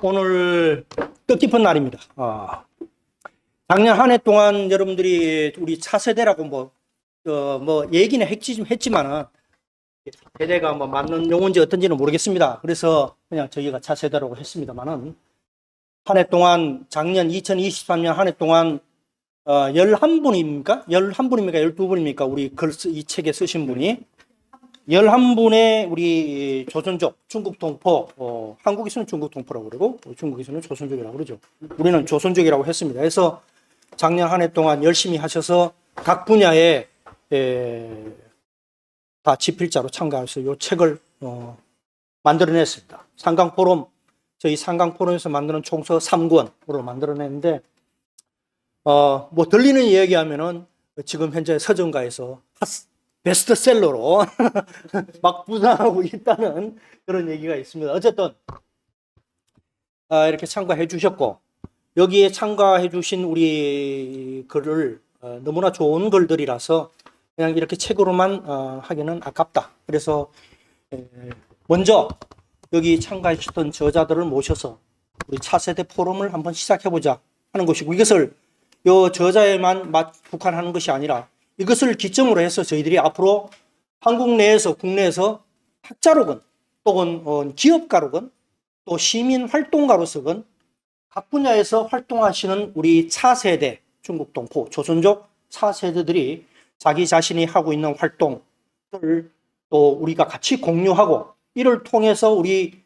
오늘 뜻깊은 날입니다. 작년 한 해 동안 여러분들이 우리 차세대라고 얘기는 했지만은 세대가 맞는 용어인지 어떤지는 모르겠습니다. 그래서 그냥 저희가 차세대라고 했습니다만은 한 해 동안 작년 2023년 한 해 동안 11분입니까? 11분입니까? 12분입니까? 우리 이 책에 쓰신 분이 11분의 우리 조선족, 중국 동포, 한국에서는 중국 동포라고 그러고 중국에서는 조선족이라고 그러죠. 우리는 조선족이라고 했습니다. 그래서 작년 한 해 동안 열심히 하셔서 각 분야에 다 집필자로 참가해서 이 책을 만들어냈습니다. 상강포럼, 저희 상강포럼에서 만드는 총서 3권으로 만들어냈는데 들리는 이야기하면은 지금 현재 서점가에서 베스트셀러로 막 부상하고 있다는 그런 얘기가 있습니다. 어쨌든 이렇게 참가해 주셨고 여기에 참가해 주신 우리 글을 너무나 좋은 글들이라서 그냥 이렇게 책으로만 하기는 아깝다. 그래서 먼저 여기 참가해 주셨던 저자들을 모셔서 우리 차세대 포럼을 한번 시작해 보자 하는 것이고 이것을 요 저자에만 국한하는 것이 아니라 이것을 기점으로 해서 저희들이 앞으로 한국 내에서 국내에서 학자로건 또는 기업가로건 또 시민 활동가로서건 각 분야에서 활동하시는 우리 차세대 중국 동포 조선족 차세대들이 자기 자신이 하고 있는 활동을 또 우리가 같이 공유하고 이를 통해서 우리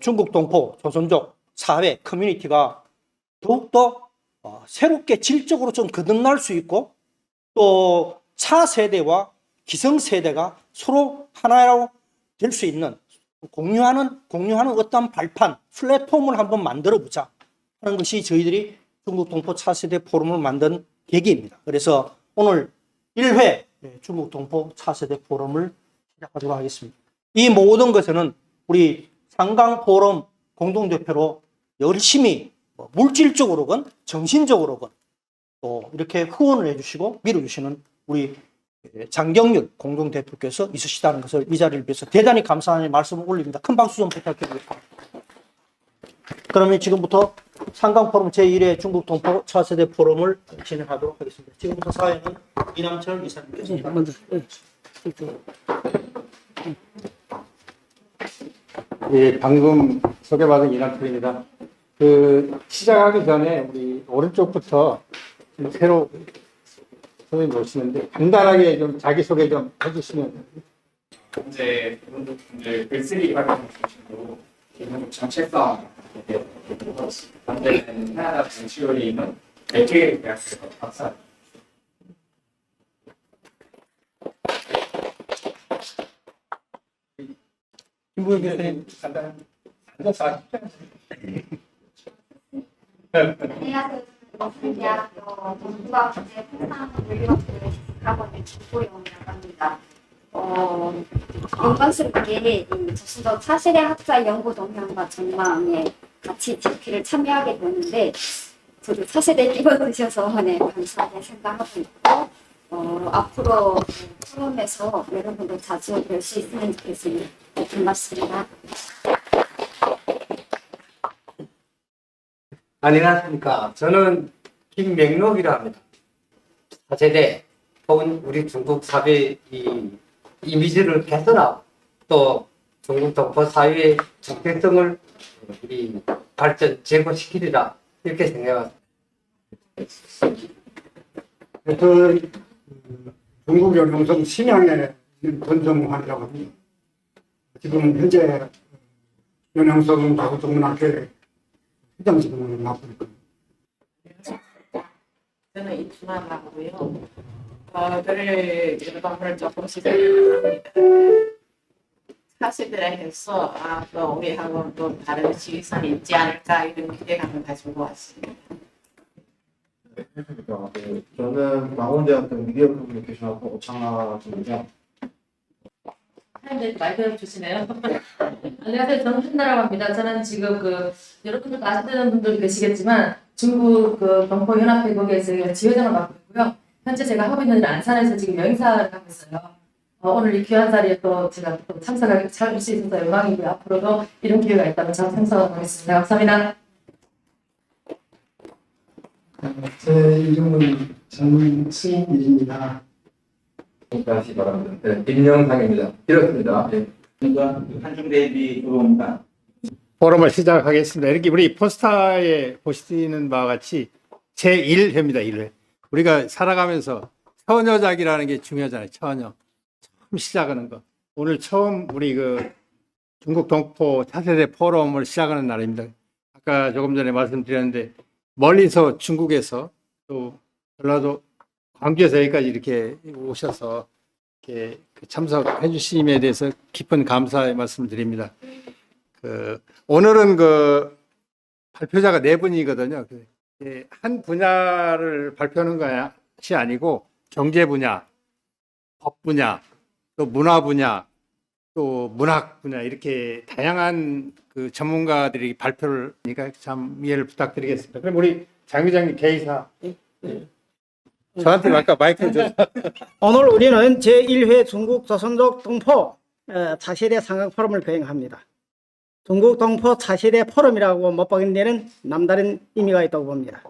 중국 동포 조선족 사회 커뮤니티가 더욱더 새롭게 질적으로 좀 거듭날 수 있고 또 차세대와 기성세대가 서로 하나로 될 수 있는 공유하는 어떤 발판, 플랫폼을 한번 만들어 보자 하는 것이 저희들이 중국 동포 차세대 포럼을 만든 계기입니다. 그래서 오늘 1회 중국 동포 차세대 포럼을 시작하도록 하겠습니다. 이 모든 것에는 우리 상강 포럼 공동대표로 열심히 물질적으로건 정신적으로건 또 이렇게 후원을 해주시고 밀어주시는 우리 장경률 공동대표께서 있으시다는 것을 이 자리를 위해서 대단히 감사하는 말씀을 올립니다. 큰 박수 좀 부탁드리겠습니다. 그러면 지금부터 상강포럼 제1회 중국 동포 차세대 포럼을 진행하도록 하겠습니다. 지금부터 사회는 이남철 이사님께서 예, 방금 소개받은 이남철입니다. 시작하기 전에 우리 오른쪽부터 새로 선생님 오시는데 간단하게 좀 자기소개 좀 해주시면. 현재 분들 글쓰기 활동 중심으로 기본 정책성 반대는 하나다 정치율이 있는 대개 대학에서 박사. 김부영 교수님 간단히 앉아서 하십시오. 안녕하세요. 대학교 동부학대 풍산물리학부에 하고 있는 김보영이라고 합니다. 영광스럽게 이 조선족 차세대 학자 연구 동향과 전망에 같이 집필을 참여하게 되었는데 저도 차세대 끼워드셔서 감사하게 생각하고 있고 앞으로 포럼에서 여러분들 자주 뵐 수 있으면 좋겠습니다. 고맙습니다. 안녕하십니까. 저는 김명록이라 합니다. 차세대 혹은 우리 중국 사회의 이미지를 개선하고 또 중국 동포 사회의 정체성을 우리 발전 제고시키리라 이렇게 생각합니다. 중국 연용성 심양에 있는 권정환이라고 합니다. 지금 현재 연용성 가구동문학회 회장 직원을 맡고 있습니다. 저는 이춘하라고 하고요. 글을 일반문을 조금씩 합니다. 사실들에 해서 또 우리하고 또 다른 지위선이 있지 않을까 이런 기대감을 가지고 왔습니다. 안녕하십니까. 저는 망원대학교 미디어 커뮤니케이션학과 오창하 입니다. 사람들이 많이 들어주시네요. 안녕하세요. 저는 한나라고 합니다. 저는 지금 여러분들도 아시는 분들이 계시겠지만 중국 동포연합회 거기에서 지회장을 맡고 있고요. 현재 제가 하고 있는 일은 안산에서 지금 여행사를 하고 있어요. 오늘 이 귀한 자리에 또 제가 또 참석할 수 있어서 영광이고요. 앞으로도 이런 기회가 있다면 잘 참석하도록 하겠습니다. 감사합니다. 제 이름은 정승일입니다. 다시 바랍니다. 네, 김영상입니다. 이렇습니다. 네. 한중 대비 들어옵니다. 포럼을 시작하겠습니다. 이렇게 우리 포스터에 보시는 바와 같이 제1회입니다. 1회. 우리가 살아가면서 처녀작이라는 게 중요하잖아요. 처녀. 처음 시작하는 거. 오늘 처음 우리 그 중국 동포 차세대 포럼을 시작하는 날입니다. 아까 조금 전에 말씀드렸는데 멀리서 중국에서 또 전라도 광주에서 여기까지 이렇게 오셔서 이렇게 참석해 주심에 대해서 깊은 감사의 말씀을 드립니다. 오늘은 그 발표자가 4분이거든요. 한 분야를 발표하는 것이 아니고 경제 분야, 법 분야, 또 문화 분야, 또 문학 분야 이렇게 다양한 그 전문가들이 발표를 하니까 참 이해를 부탁드리겠습니다. 그럼 우리 장 기자님 개의사 저한테 아까 마이크를 줬어요. 오늘 우리는 제1회 중국 조선족 동포 차세대 상강 포럼을 거행합니다. 중국 동포 차세대 포럼이라고 못 박은 데는 남다른 의미가 있다고 봅니다.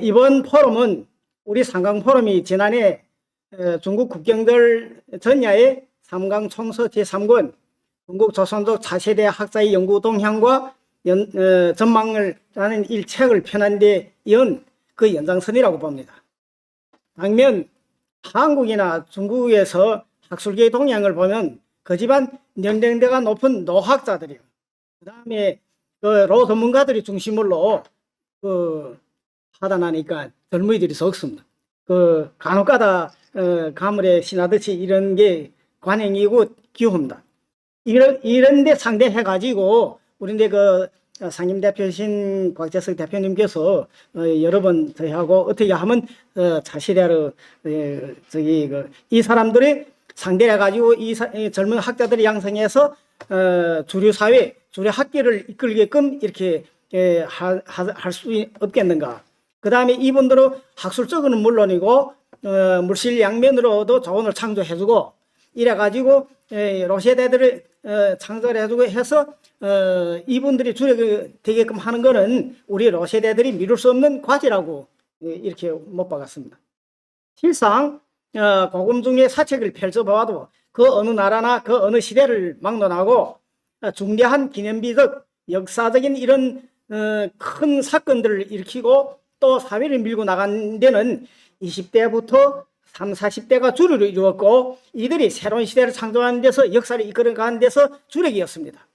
이번 포럼은 우리 상강 포럼이 지난해 중국 국경들 전야의 3강 총서 제3권 중국 조선족 차세대 학자의 연구 동향과 전망을 라는 일책을 펴는 데 이은 그 연장선이라고 봅니다. 반면 한국이나 중국에서 학술계의 동향을 보면 그 집안 연령대가 높은 노학자들이요. 그 다음에 로 전문가들이 중심으로 하다 나니까 젊은이들이 적습니다. 간혹가다 가물에 신하듯이 이런 게 관행이고 기호입니다. 이런데 상대해가지고 우리인데 상임대표신 곽재석 대표님께서 여러 번 저희하고 어떻게 하면 차시대로 이 사람들이 상대해 가지고 이 젊은 학자들을 양성해서 주류 사회, 주류 학계를 이끌게끔 이렇게 할 수 없겠는가? 그 다음에 이분들은 학술적으로는 물론이고 물실 양면으로도 자원을 창조해주고 이래 가지고 로세대들을 창설해주고 해서 이분들이 주력이 되게끔 하는 거는 우리 로세대들이 미룰 수 없는 과제라고 이렇게 못 박았습니다. 실상 고금 중에 사책을 펼쳐봐도 그 어느 나라나 그 어느 시대를 막론하고 중대한 기념비적 역사적인 이런 큰 사건들을 일으키고 또 사회를 밀고 나간 데는 20대부터 30, 40대가 주를 이루었고 이들이 새로운 시대를 창조하는 데서 역사를 이끌어가는 데서 주력이었습니다.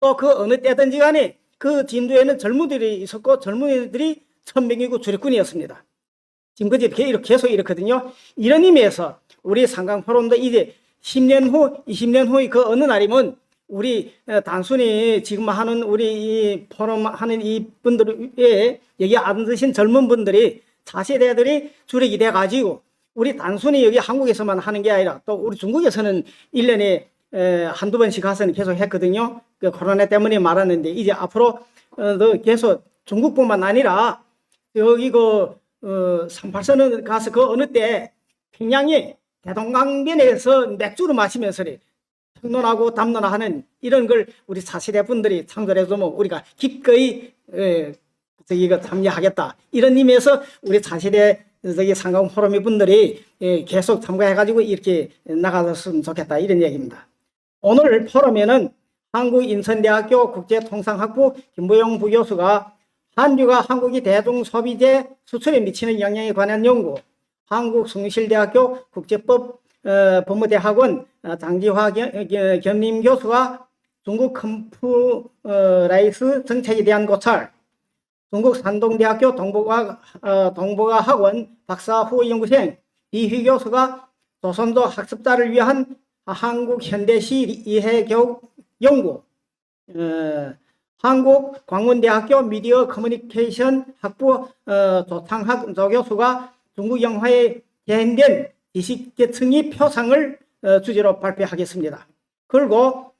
또 그 어느 때든지 간에 그 진도에는 젊은이들이 있었고 젊은이들이 천명이고 주력군이었습니다. 지금까지 계속 이렇거든요. 이런 의미에서 우리 상강포럼도 이제 10년 후, 20년 후의 그 어느 날이면 우리 단순히 지금 하는 우리 이 포럼 하는 이 분들 외에 여기 앉으신 젊은 분들이 차세대들이 주력이 돼가지고 우리 단순히 여기 한국에서만 하는 게 아니라 또 우리 중국에서는 1년에 한두 번씩 가서는 계속 했거든요. 그 코로나 때문에 말았는데 이제 앞으로 계속 중국뿐만 아니라 여기 38선을 가서 그 어느 때 평양에 대동강변에서 맥주를 마시면서 평론하고 담론하는 이런 걸 우리 차세대 분들이 창설해주면 우리가 기꺼이 참여하겠다. 이런 의미에서 우리 차세대 상강 포럼의 분들이 계속 참가해가지고 이렇게 나가줬으면 좋겠다. 이런 얘기입니다. 오늘 포럼에는 한국인천대학교 국제통상학부 김부용 부교수가 한류가 한국이 대중소비재 수출에 미치는 영향에 관한 연구, 한국숭실대학교 국제법 법무대학원 장지화 겸임교수가 중국 컴퓨라이스 정책에 대한 고찰, 중국 산동대학교 동북아학원 박사후 연구생 이휘 교수가 조선족 학습자를 위한 한국 현대시 이해교육 연구, 한국광운대학교 미디어 커뮤니케이션 학부 조창학 조교수가 중국 영화에 재현된 지식계층의 표상을 주제로 발표하겠습니다. 그리고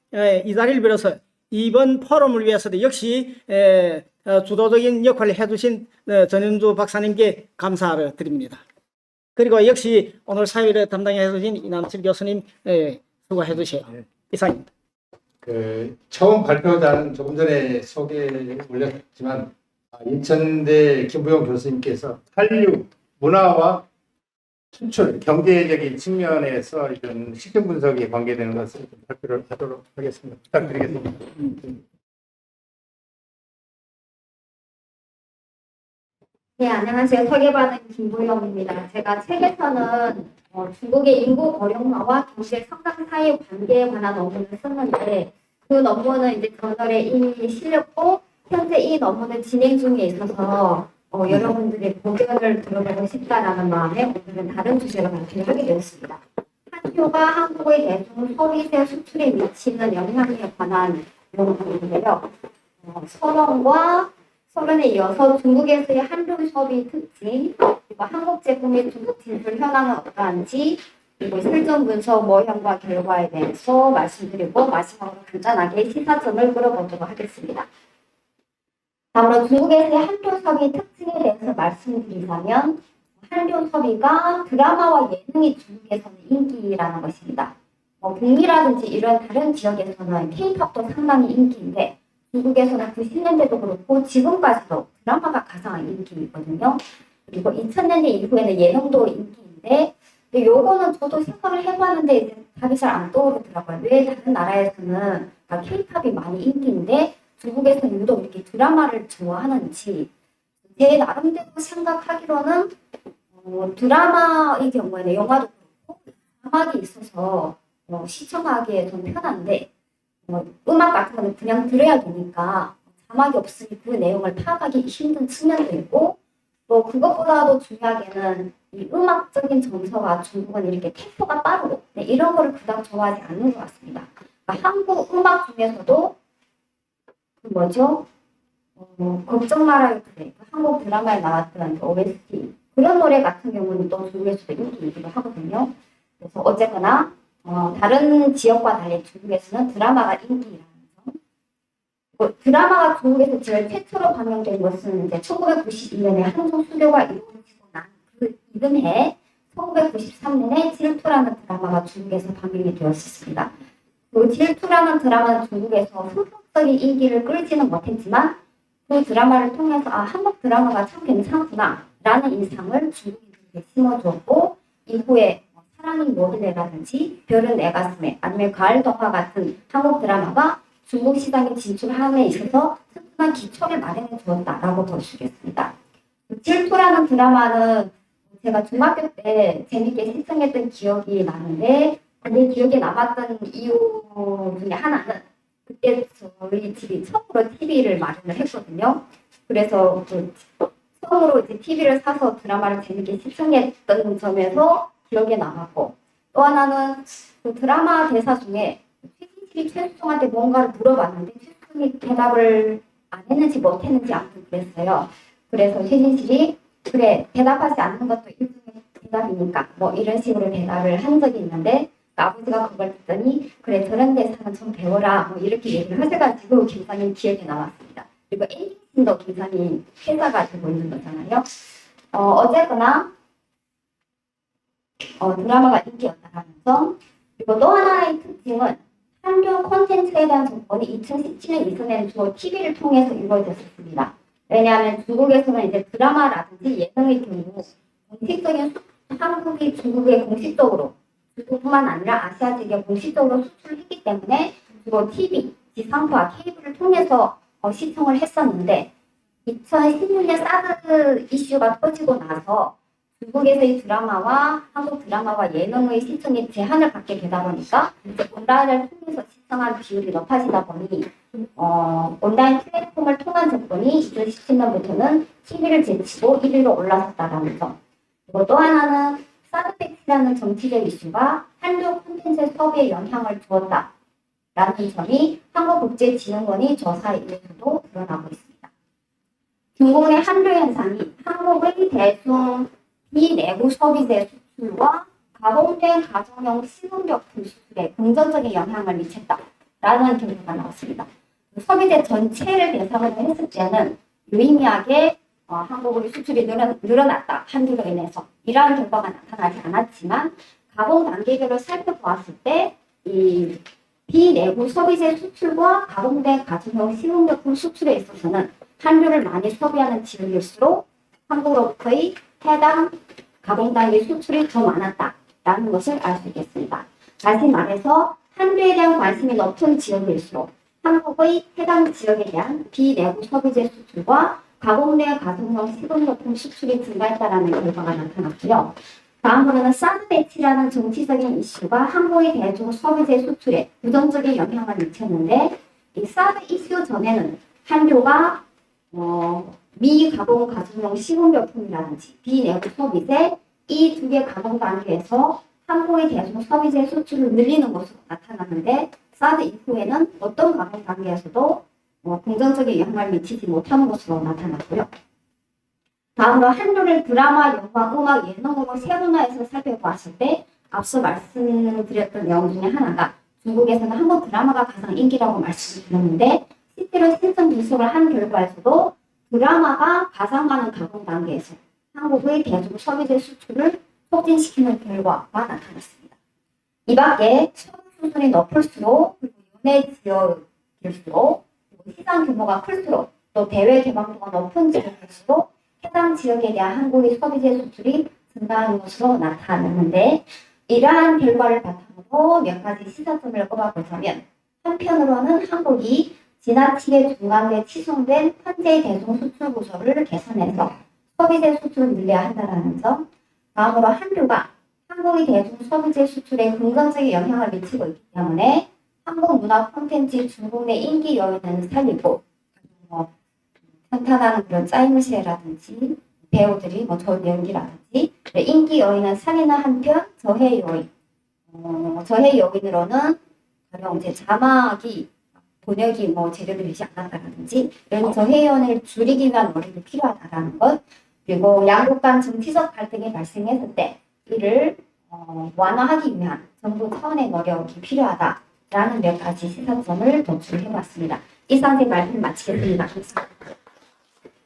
이 자리를 빌어서 이번 포럼을 위해서도 역시 주도적인 역할을 해주신 전현주 박사님께 감사를 드립니다. 그리고 역시 오늘 사회를 담당해 주신 이남칠 교수님 수고해 주세요. 네. 이상입니다. 그 처음 발표자는 조금 전에 소개에 올렸지만 인천대 김부영 교수님께서 한류 문화와 수출 경제적인 측면에서 이런 시경 분석에 관계되는 것을 좀 발표를 하도록 하겠습니다. 부탁드리겠습니다. 네, 안녕하세요. 설계반의 김보영입니다. 제가 책에서는 중국의 인구 고령화와 경제 성장 사이의 관계에 관한 논문을 썼는데 그 논문은 이제 저널에 이미 실렸고 현재 이 논문은 진행 중에 있어서 여러분들의 고견을 들어보고 싶다라는 마음에 오늘은 다른 주제로 발표를 하게 되었습니다. 한류가 한국의 대중 소비재 수출에 미치는 영향에 관한 연구인데요. 서론에 이어서 중국에서의 한류 소비 특징, 그리고 한국 제품의 중국 진출 현황은 어떠한지, 그리고 실전 분석 모형과 결과에 대해서 말씀드리고 마지막으로 간단하게 시사점을 끌어보도록 하겠습니다. 다음으로 중국에서의 한류 소비 특징에 대해서 말씀드리자면 한류 소비가 드라마와 예능이 중국에서는 인기라는 것입니다. 북미라든지 이런 다른 지역에서는 K-팝도 상당히 인기인데 중국에서는 90년대도 그렇고 지금까지도 드라마가 가장 인기이거든요. 그리고 2000년대 이후에는 예능도 인기인데 요거는 저도 생각을 해봤는데 이제 답이 잘 안 떠오르더라고요. 왜 다른 나라에서는 K-팝이 많이 인기인데 중국에서는 유독 이렇게 드라마를 좋아하는지 제 나름대로 생각하기로는 드라마의 경우에는 영화도 그렇고 자막이 있어서 시청하기에 좀 편한데 음악 같은 거는 그냥 들어야 되니까 자막이 없으니 그 내용을 파악하기 힘든 측면도 있고 또 그것보다도 중요하게는 이 음악적인 정서가 중국은 이렇게 템포가 빠르고 이런 거를 그닥 좋아하지 않는 것 같습니다. 그러니까 한국 음악 중에서도 걱정 말아요 그래 한국 드라마에 나왔던 OST 그런 노래 같은 경우는 또 중국에서도 인기이기도 하거든요. 그래서 어쨌거나 다른 지역과 달리 중국에서는 드라마가 인기라는 점. 드라마가 중국에서 제일 최초로 방영된 것은 이제 1992년에 한중 수교가 이루어지고 난 그 이듬해 1993년에 질투라는 드라마가 중국에서 방영이 되었습니다. 그 질투라는 드라마는 중국에서 선풍적인 인기를 끌지는 못했지만 그 드라마를 통해서 한국 드라마가 참 괜찮구나 라는 인상을 중국인들에게 심어주었고 이후에 사랑이 모르네라든지 별은 내 가슴에 아니면 가을동화 같은 한국 드라마가 중국 시장에 진출함에 있어서 튼튼한 기초를 마련해 주었다라고 볼 수 있겠습니다. 질투라는 드라마는 제가 중학교 때 재밌게 시청했던 기억이 나는데 내 기억에 남았던 이유 중에 하나는 그때 저희 집이 처음으로 TV를 마련을 했거든요. 그래서 처음으로 이제 TV를 사서 드라마를 재밌게 시청했던 점에서 기억에 남았고 또 하나는 그 드라마 대사 중에 최진실이 최수종한테 뭔가를 물어봤는데 최수종이 대답을 안 했는지 못했는지 아무튼 그랬어요. 그래서 최진실이 그래 대답하지 않는 것도 일종의 대답이니까 이런 식으로 대답을 한 적이 있는데 아버지가 그걸 듣더니 그래 저런 대사는 좀 배워라 이렇게 얘기를 하셔가지고 굉장히 기억에 남았습니다. 그리고 엔딩씬도 굉장히 회자가 되고 있는 거잖아요. 어쨌거나 드라마가 인기였다라는 점. 그리고 또 하나의 특징은 한류 콘텐츠에 대한 정보는 2017년 이전에는 주로 TV를 통해서 이루어졌습니다. 왜냐하면 중국에서는 이제 드라마라든지 예능의 경우 공식적인 한국이 중국에 공식적으로 중국뿐만 아니라 아시아 지역에 공식적으로 수출했기 때문에 주로 TV, 지상파, 케이블을 통해서 시청을 했었는데 2016년 사드 이슈가 터지고 나서 중국에서의 드라마와 한국 드라마와 예능의 시청에 제한을 받게 되다 보니까 이제 온라인을 통해서 시청한 비율이 높아지다 보니 온라인 플랫폼을 통한 접근이 2017년부터는 TV를 제치고 1위로 올라섰다는 점. 그리고 또 하나는 사드백이라는 정치적 이슈가 한류 콘텐츠 소비에 영향을 주었다라는 점이 한국국제진흥원이 조사에 의해서도 드러나고 있습니다. 중국 내 한류 현상이 한국의 대중 비내구 소비재 수출과 가공된 가정용 식음료품 수출에 긍정적인 영향을 미쳤다라는 결과가 나왔습니다. 소비재 전체를 대상으로 했을 때는 유의미하게 한국의 수출이 늘어났다. 한류로 인해서. 이러한 결과가 나타나지 않았지만 가공 단계별로 살펴보았을 때 이 비내구 소비재 수출과 가공된 가정용 식용료품 수출에 있어서는 한류를 많이 소비하는 지역일수록 한국으로부터의 해당 가공 단계 수출이 더 많았다라는 것을 알 수 있겠습니다. 다시 말해서 한류에 대한 관심이 높은 지역일수록 한국의 해당 지역에 대한 비내구 소비재 수출과 가공된 가정용 식용료품 수출이 증가했다는 결과가 나타났고요. 다음으로는 사드 배치라는 정치적인 이슈가 한국의 대중 소비재 수출에 부정적인 영향을 미쳤는데 이 사드 이슈 전에는 한류가 미가공 가정용 식용료품이라든지 비내구 소비재 이 두 개 가공 단계에서 한국의 대중 소비재 수출을 늘리는 것으로 나타났는데 사드 이후에는 어떤 가공 단계에서도 긍정적인 영향을 미치지 못하는 것으로 나타났고요. 다음으로 한류를 드라마, 영화, 음악, 예능으로 세분화해서 살펴보았을 때 앞서 말씀드렸던 내용 중에 하나가 중국에서는 한국 드라마가 가장 인기라고 말씀을 드렸는데 실제로 실전 분석을 한 결과에서도 드라마가 가장 많은 가공 단계에서 한국의 대중 소비재 수출을 촉진시키는 결과가 나타났습니다. 이 밖에 소득 수준이 높을수록 그리고 연예 지역일수록 그리고 시장 규모가 클수록 또 대외 개방도가 높은 지역일수록 해당 지역에 대한 한국의 소비재 수출이 증가하는 것으로 나타났는데 이러한 결과를 바탕으로 몇 가지 시사점을 꼽아보자면 한편으로는 한국이 지나치게 중간에 치중된 현재의 대중 수출 구조를 개선해서 소비재 수출을 늘려야 한다는 점, 다음으로 한류가 한국의 대중 소비재 수출에 긍정적인 영향을 미치고 있기 때문에 한국 문화 콘텐츠 중국 내 인기 요인을 살리고 탄탄한 그런 짜임새라든지 배우들이 좋은 연기라든지 인기 요인을 살리는 한편 저해 요인으로는 가령 이제 자막이 번역이 제대로되지 않았다든지 이런 저해 요인을 줄이기 위한 노력이 필요하다는 것, 그리고 양국 간 정치적 갈등이 발생했을 때 이를 완화하기 위한 정부 차원의 노력이 필요하다라는 몇 가지 시사점을 도출해봤습니다. 이상 제 말씀을 마치겠습니다. 감사합니다.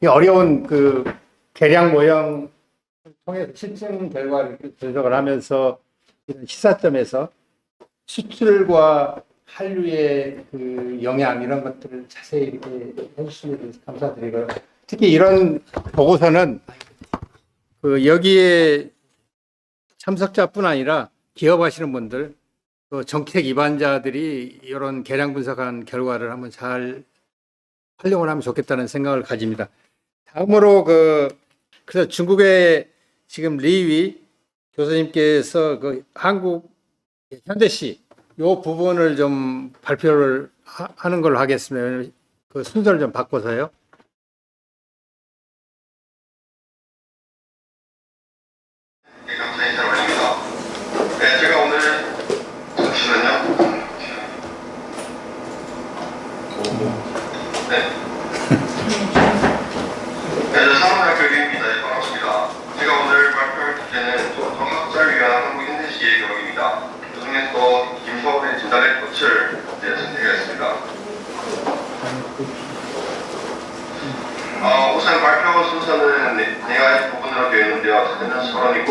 이 어려운 그 계량 모형을 통해서 실증 결과를 분석을 하면서 이런 시사점에서 수출과 한류의 그 영향 이런 것들을 자세히 이렇게 해주시면 감사드리고요. 특히 이런 보고서는 그 여기에 참석자뿐 아니라 기업하시는 분들, 또 정책 입안자들이 이런 계량 분석한 결과를 한번 잘 활용을 하면 좋겠다는 생각을 가집니다. 다음으로 그래서 중국의 지금 리위 교수님께서 그 한국 현대시 요 부분을 좀 발표를 하는 걸로 하겠습니다. 그 순서를 좀 바꿔서요. 네, 감사 인사를 올립니다. 네, 제가 오늘 잠시만요. 네. 네, 상원대학교 교육입니다. 네, 반갑습니다. 제가 오늘 발표할 주제는 학자를 위한 한국 현대시의 교육입니다. 그중에서 김서울의 진달래 꽃을 선택했습니다. 우선 발표 순서는 네 가지 부분으로 되어 있는데요. 첫째는 서론이고,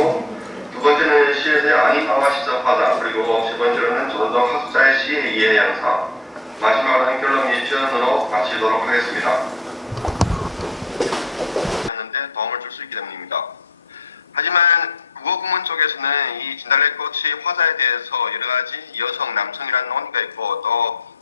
두 번째는 시의 아니방화 시작하다, 그리고 세 번째로는 조선족 학자의 시의 이해 양상, 마지막으로는 결론 및 지원으로 마치도록 하겠습니다. 했는데 도움을 줄 수 있기 때문입니다. 하지만 국어국문 쪽에서는 이 진달래꽃의 화자에 대해서 여러 가지 여성, 남성이라는 논의가 있고 또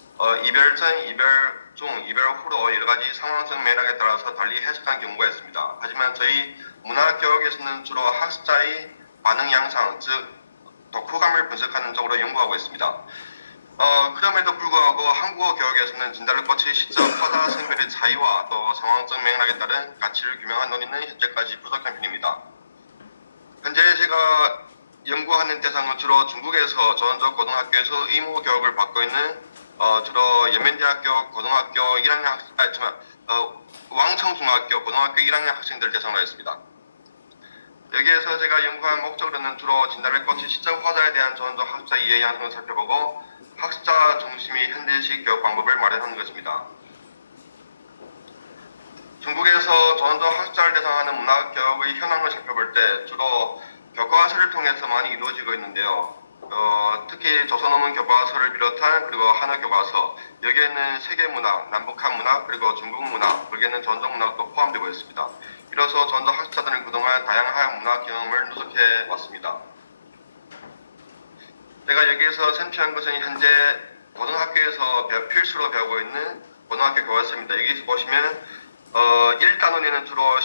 이별 전, 이별 중, 이별 후로 여러 가지 상황적 맥락에 따라서 달리 해석한 경우가 있습니다. 하지만 저희 문화교육에서는 주로 학습자의 반응 양상, 즉 독후감을 분석하는 쪽으로 연구하고 있습니다. 그럼에도 불구하고 한국어 교육에서는 진달래꽃의 시적 화자 성별의 차이와 또 상황적 맥락에 따른 가치를 규명한 논의는 현재까지 부족한 편입니다. 현재 제가 연구하는 대상은 주로 중국에서 조선족 고등학교에서 의무 교육을 받고 있는 주로 연면대학교 고등학교 1학년 왕청중학교 고등학교 1학년 학생들 대상으로 했습니다. 여기에서 제가 연구한 목적으로는 주로 진달래꽃의 시적 화자에 대한 조선족 학습자 이해 양상을 살펴보고 학습자 중심의 현대식 교육 방법을 마련하는 것입니다. 중국에서 조선족 학자를 대상하는 문학 개혁의 현황을 살펴볼 때 주로 교과서를 통해서 많이 이루어지고 있는데요. 특히 조선어문 교과서를 비롯한 그리고 한어 교과서, 여기에는 세계 문학, 남북한 문학, 그리고 중국 문학, 거기에는 전통 문학도 포함되고 있습니다. 이로써 전도 학자들은 그동안 다양한 문학 경험을 누적해 왔습니다. 제가 여기에서 선취한 것은 현재 고등학교에서 필수로 배우고 있는 고등학교 교과서입니다. 여기서 보시면 1단원에는 주로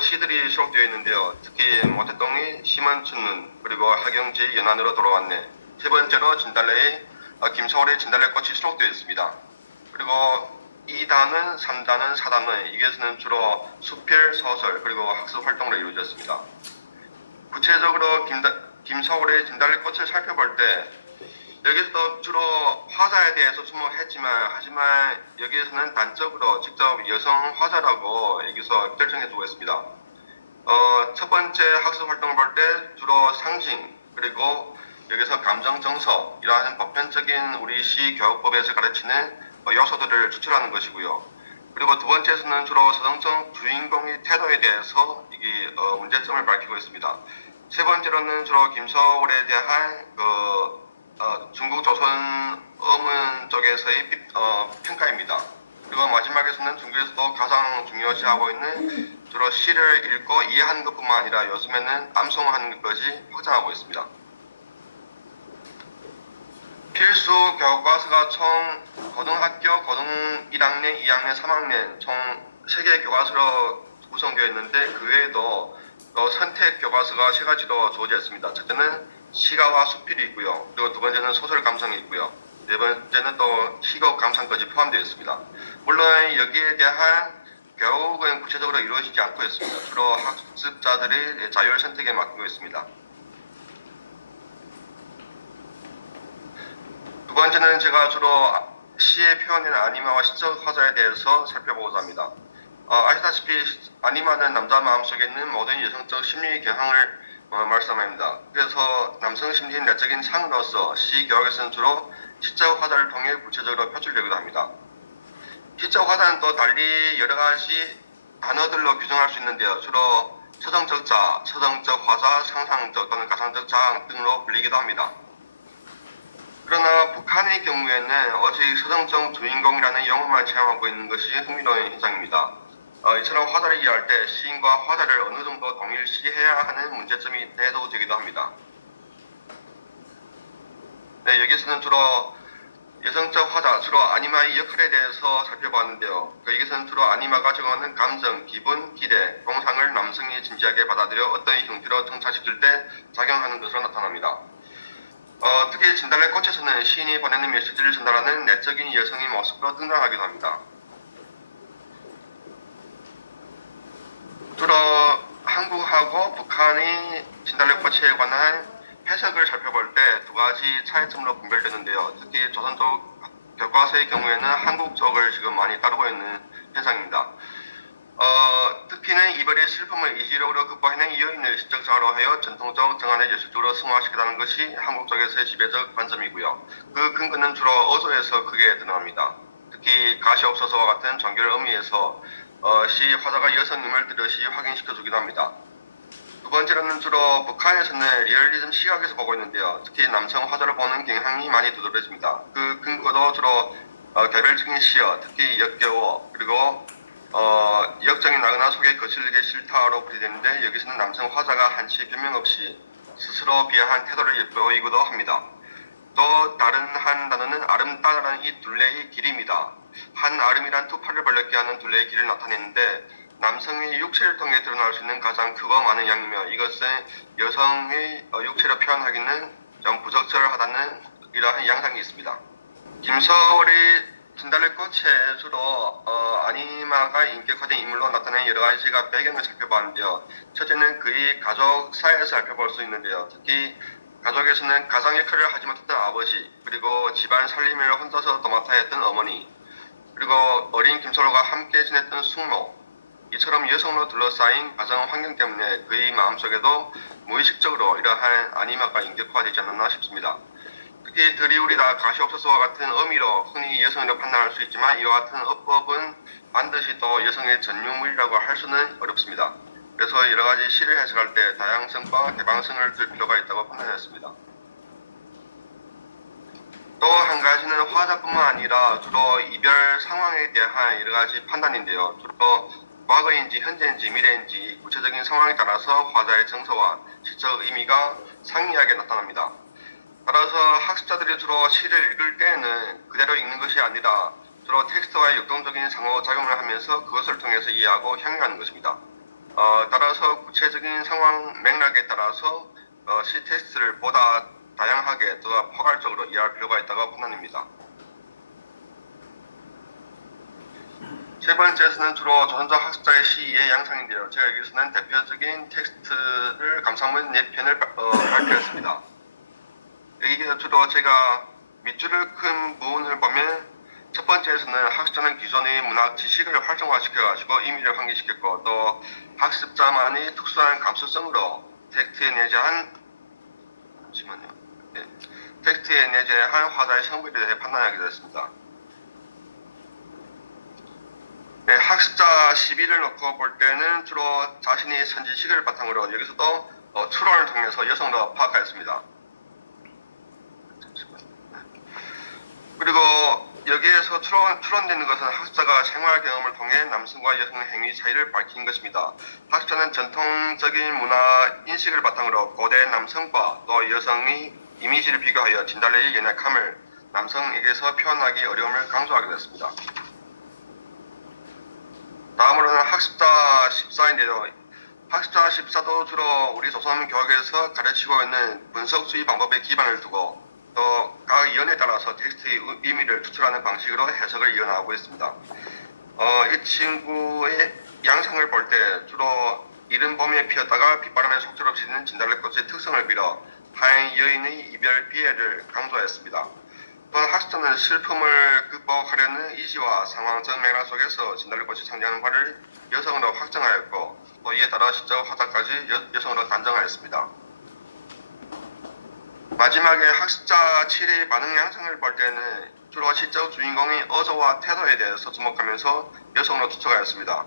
시들이 수록되어 있는데요. 특히 모태똥이 심원춘문, 그리고 하경지 연안으로 돌아왔네. 세 번째로 진달래의 김서울의 진달래꽃이 수록되어 있습니다. 그리고 2단원, 3단원, 4단원 여기에서는 주로 수필, 소설, 그리고 학습 활동으로 이루어졌습니다. 구체적으로 김서울의 진달래꽃을 살펴볼 때 여기서도 주로 화자에 대해서 주목했지만 하지만 여기에서는 단적으로 직접 여성 화자라고 여기서 결정해 두고 있습니다. 첫 번째 학습 활동을 볼 때 주로 상징, 그리고 여기서 감정 정서 이러한 보편적인 우리 시 교육법에서 가르치는 요소들을 추출하는 것이고요. 그리고 두 번째에서는 주로 서정적 주인공의 태도에 대해서 이게 문제점을 밝히고 있습니다. 세 번째로는 주로 김서울에 대한 중국 조선 어문 쪽에서의 평가입니다. 그리고 마지막에서는 중국에서도 가장 중요시하고 있는 주로 시를 읽고 이해하는 것뿐만 아니라 요즘에는 암송하는 것이 확장하고 있습니다. 필수 교과서가 총 고등학교 고등 1학년, 2학년, 3학년 총 3개의 교과서로 구성되어 있는데 그 외에도 또 선택 교과서가 3가지로 주어져 있습니다. 첫째는 시가와 수필이 있고요. 그리고 두 번째는 소설 감상이 있고요. 네 번째는 또 희곡 감상까지 포함되어 있습니다. 물론 여기에 대한 교육은 구체적으로 이루어지지 않고 있습니다. 주로 학습자들의 자율 선택에 맡기고 있습니다. 두 번째는 제가 주로 시의 표현인 아니마와 시적 화자에 대해서 살펴보고자 합니다. 아시다시피 아니마는 남자 마음속에 있는 모든 여성적 심리 경향을 말씀합니다. 그래서 남성 심리인 내적인 상으로서 시 교육에서는 주로 시적 화자를 통해 구체적으로 표출되기도 합니다. 시적 화자는 또 달리 여러 가지 단어들로 규정할 수 있는데요. 주로 서정적 자, 서정적 화자, 상상적 또는 가상적 자 등으로 불리기도 합니다. 그러나 북한의 경우에는 오직 서정적 주인공이라는 용어만 사용하고 있는 것이 흥미로운 현상입니다. 이처럼 화자를 이해할 때 시인과 화자를 어느 정도 동일시해야 하는 문제점이 내도되기도 합니다. 네, 여기서는 주로 여성적 화자, 주로 아니마의 역할에 대해서 살펴봤는데요. 여기서는 주로 아니마가 적용하는 감정, 기분, 기대, 공상을 남성이 진지하게 받아들여 어떤 형태로 정착시킬 때 작용하는 것으로 나타납니다. 특히 진달래꽃에서는 시인이 보내는 메시지를 전달하는 내적인 여성의 모습으로 등장하기도 합니다. 주로 한국하고 북한의 진달래꽃에 관한 해석을 살펴볼 때 두 가지 차이점으로 분별되는데요. 특히 조선 쪽 교과서의 경우에는 한국 쪽을 지금 많이 따르고 있는 현상입니다. 특히는 이별의 슬픔을 이지력으로 극복해낸 여인을 시적자로 하여 전통적 정한을 예술적으로 승화시키다는 것이 한국 쪽에서의 지배적 관점이고요. 그 근거는 주로 어조에서 크게 드러납니다. 특히 가시옵소서와 같은 정결 의미에서 시 화자가 여성임을 뚜렷이 확인시켜주기도 합니다. 두 번째로는 주로 북한에서는 리얼리즘 시각에서 보고 있는데요. 특히 남성 화자를 보는 경향이 많이 두드러집니다. 그 근거도 주로 개별적인 시어, 특히 역겨워, 그리고 역정이 나거나 속에 거칠게 싫다로 풀이되는데 여기서는 남성 화자가 한치 변명 없이 스스로 비하한 태도를 보이기도 합니다. 또 다른 한 단어는 아름다라는 이 둘레의 길입니다. 한 아름이란 두 팔을 벌렸게 하는 둘레의 길을 나타내는데 남성의 육체를 통해 드러날 수 있는 가장 크고 많은 양이며 이것은 여성의 육체로 표현하기는 좀 부적절하다는 이러한 양상이 있습니다. 김서울의 진달래꽃에 주로 아니마가 인격화된 인물로 나타낸 여러 가지가 배경을 살펴봤는데요. 첫째는 그의 가족 사회에서 살펴볼 수 있는데요. 특히 가족에서는 가장 역할을 하지 못했던 아버지, 그리고 집안 살림을 혼자서 도맡아야 했던 어머니, 그리고 어린 김서울과 함께 지냈던 숙모, 이처럼 여성으로 둘러싸인 가정 환경 때문에 그의 마음속에도 무의식적으로 이러한 아니마가 인격화되지 않았나 싶습니다. 특히 특히 들이우리다 가시옵소서와 같은 의미로 흔히 여성이라고 판단할 수 있지만 이와 같은 어법은 반드시 또 여성의 전유물이라고 할 수는 어렵습니다. 그래서 여러 가지 시를 해석할 때 다양성과 개방성을 둘 필요가 있다고 판단했습니다. 또 한 가지는 화자뿐만 아니라 주로 이별 상황에 대한 여러 가지 판단인데요. 주로 과거인지 현재인지 미래인지 구체적인 상황에 따라서 화자의 정서와 시적 의미가 상이하게 나타납니다. 따라서 학습자들이 주로 시를 읽을 때에는 그대로 읽는 것이 아니라 주로 텍스트와의 역동적인 상호작용을 하면서 그것을 통해서 이해하고 향유하는 것입니다. 따라서 구체적인 상황 맥락에 따라서 시 텍스트를 보다 다양하게 더 포괄적으로 이해할 필요가 있다고 판단됩니다. 세 번째에서는 주로 조선족 학습자의 시 이해 양상인데요. 제가 여기서는 대표적인 텍스트를 감상문 4편을 발표했습니다. 여기 주로 제가 밑줄을 큰 부분을 보면 첫 번째에서는 학습자는 기존의 문학 지식을 활성화시켜가지고 의미를 환기시켰고 또 학습자만이 특수한 감수성으로 텍스트에 내재한 화자의 성별에 대해 판단하게 되었습니다. 네, 학습자 시비를 놓고 볼 때는 주로 자신이 선지식을 바탕으로 여기서도 추론을 통해서 여성으로 파악하였습니다. 그리고 여기에서 추론되는 것은 학습자가 생활 경험을 통해 남성과 여성 행위 차이를 밝힌 것입니다. 학습자는 전통적인 문화 인식을 바탕으로 고대 남성과 또 여성의 이미지를 비교하여 진달래의 연약함을 남성에게서 표현하기 어려움을 강조하게 되었습니다. 다음으로는 학습자 14인데요. 학습자 14도 주로 우리 조선 교육에서 가르치고 있는 분석주의 방법에 기반을 두고 또 각 이연에 따라서 텍스트의 의미를 추출하는 방식으로 해석을 이어나가고 있습니다. 이 친구의 양상을 볼 때 주로 이른 봄에 피었다가 빗바람에 속절없이 지는 진달래꽃의 특성을 빌어 한 여인의 이별 비애를 강조했습니다. 또한 학습자는 슬픔을 극복하려는 의지와 상황적 맥락 속에서 진달래꽃이 상징하는 바를 여성으로 확정하였고 또 이에 따라 시적 화자까지 여성으로 단정하였습니다. 마지막에 학습자 7의 반응 양상을 볼 때는 주로 시적 주인공의 어조와 태도에 대해서 주목하면서 여성으로 추측하였습니다.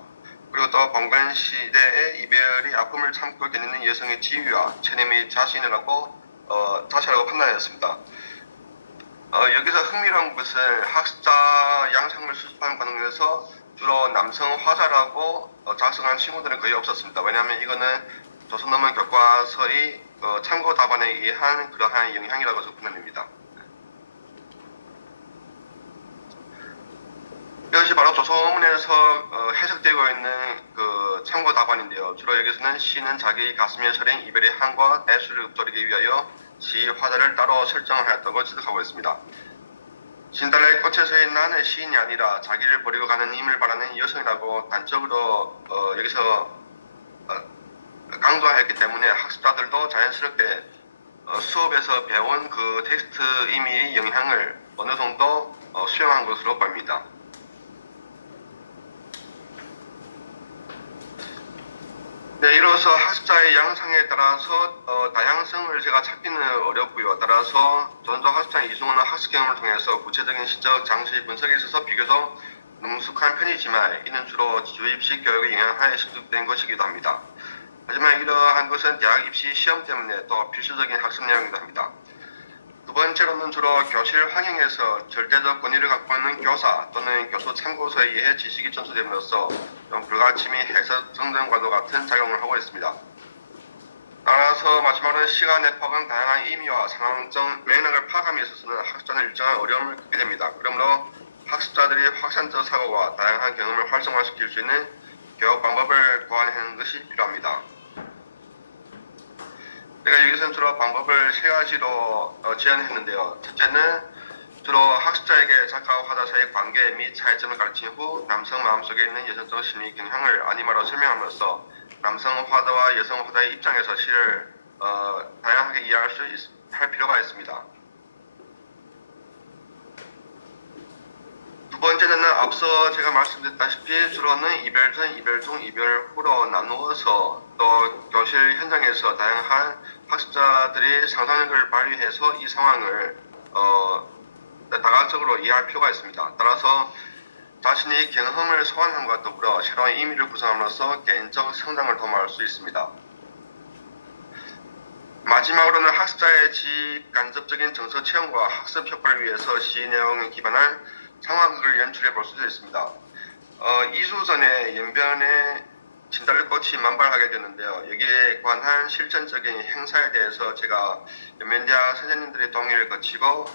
그리고 또 봉건 시대의 이별의 아픔을 참고 견디는 여성의 지위와 체념의 자신이라고 판단했습니다. 여기서 흥미로운 것은 학습자 양상을 수습하는 과정에서 주로 남성 화자라고 작성한 친구들은 거의 없었습니다. 왜냐하면 이거는 조선어문 교과서의 참고 답안에 의한 그러한 영향이라고 접근됩니다. 이것이 바로 조선어문에서 해석되고 있는 그 참고 답안인데요. 주로 여기서는 시는 자기 가슴에 서린 이별의 한과 애수를 읊조리기 위하여 시 화자를 따로 설정하였다고 지적하고 있습니다. 진달래 꽃에서의 나는 시인이 아니라 자기를 버리고 가는 힘을 바라는 여성이라고 단적으로 여기서 강조하였기 때문에 학습자들도 자연스럽게 수업에서 배운 그 텍스트 의미의 영향을 어느 정도 수용한 것으로 보입니다. 네, 이로써 학습자의 양상에 따라서 다양성을 제가 찾기는 어렵고요. 따라서 조선족 학습자 이승훈의 학습 경험을 통해서 구체적인 시적 장치 분석에 있어서 비교적 능숙한 편이지만 이는 주로 주입식 교육의 영향하에 식습된 것이기도 합니다. 하지만 이러한 것은 대학 입시 시험 때문에 또 필수적인 학습 내용이기도 합니다. 두 번째로는 주로 교실 환경에서 절대적 권위를 갖고 있는 교사 또는 교수 참고서에 의해 지식이 전수됨으로써 불가침이 해석 정정과도 같은 작용을 하고 있습니다. 따라서 마지막으로 시가 내포한 다양한 의미와 상황적 맥락을 파악함에 있어서는 학습자는 일정한 어려움을 겪게 됩니다. 그러므로 학습자들이 확산적 사고와 다양한 경험을 활성화시킬 수 있는 교육 방법을 고안하는 것이 필요합니다. 제가 여기서는 주로 방법을 세 가지로 제안했는데요. 첫째는 주로 학습자에게 작가와 화자 사이의 관계 및 차이점을 가르친 후 남성 마음속에 있는 여성적 심리 경향을 아니마로 설명함으로써 남성 화자와 여성 화자의 입장에서 시를 다양하게 이해할 할 필요가 있습니다. 두 번째는 앞서 제가 말씀드렸다시피 주로는 이별 전, 이별 중, 이별 후로 나누어서 또 교실 현장에서 다양한 학습자들이 상상력을 발휘해서 이 상황을 다각적으로 이해할 필요가 있습니다. 따라서 자신의 경험을 소환함과 더불어 새로운 의미를 구성함으로써 개인적 성장을 도모할 수 있습니다. 마지막으로는 학습자의 직간접적인 정서 체험과 학습 효과를 위해서 시 내용에 기반한 상황극을 연출해 볼 수도 있습니다. 2주 전에 연변에 진달래꽃이 만발하게 됐는데요. 여기에 관한 실전적인 행사에 대해서 제가 연변대학 선생님들의 동의를 거치고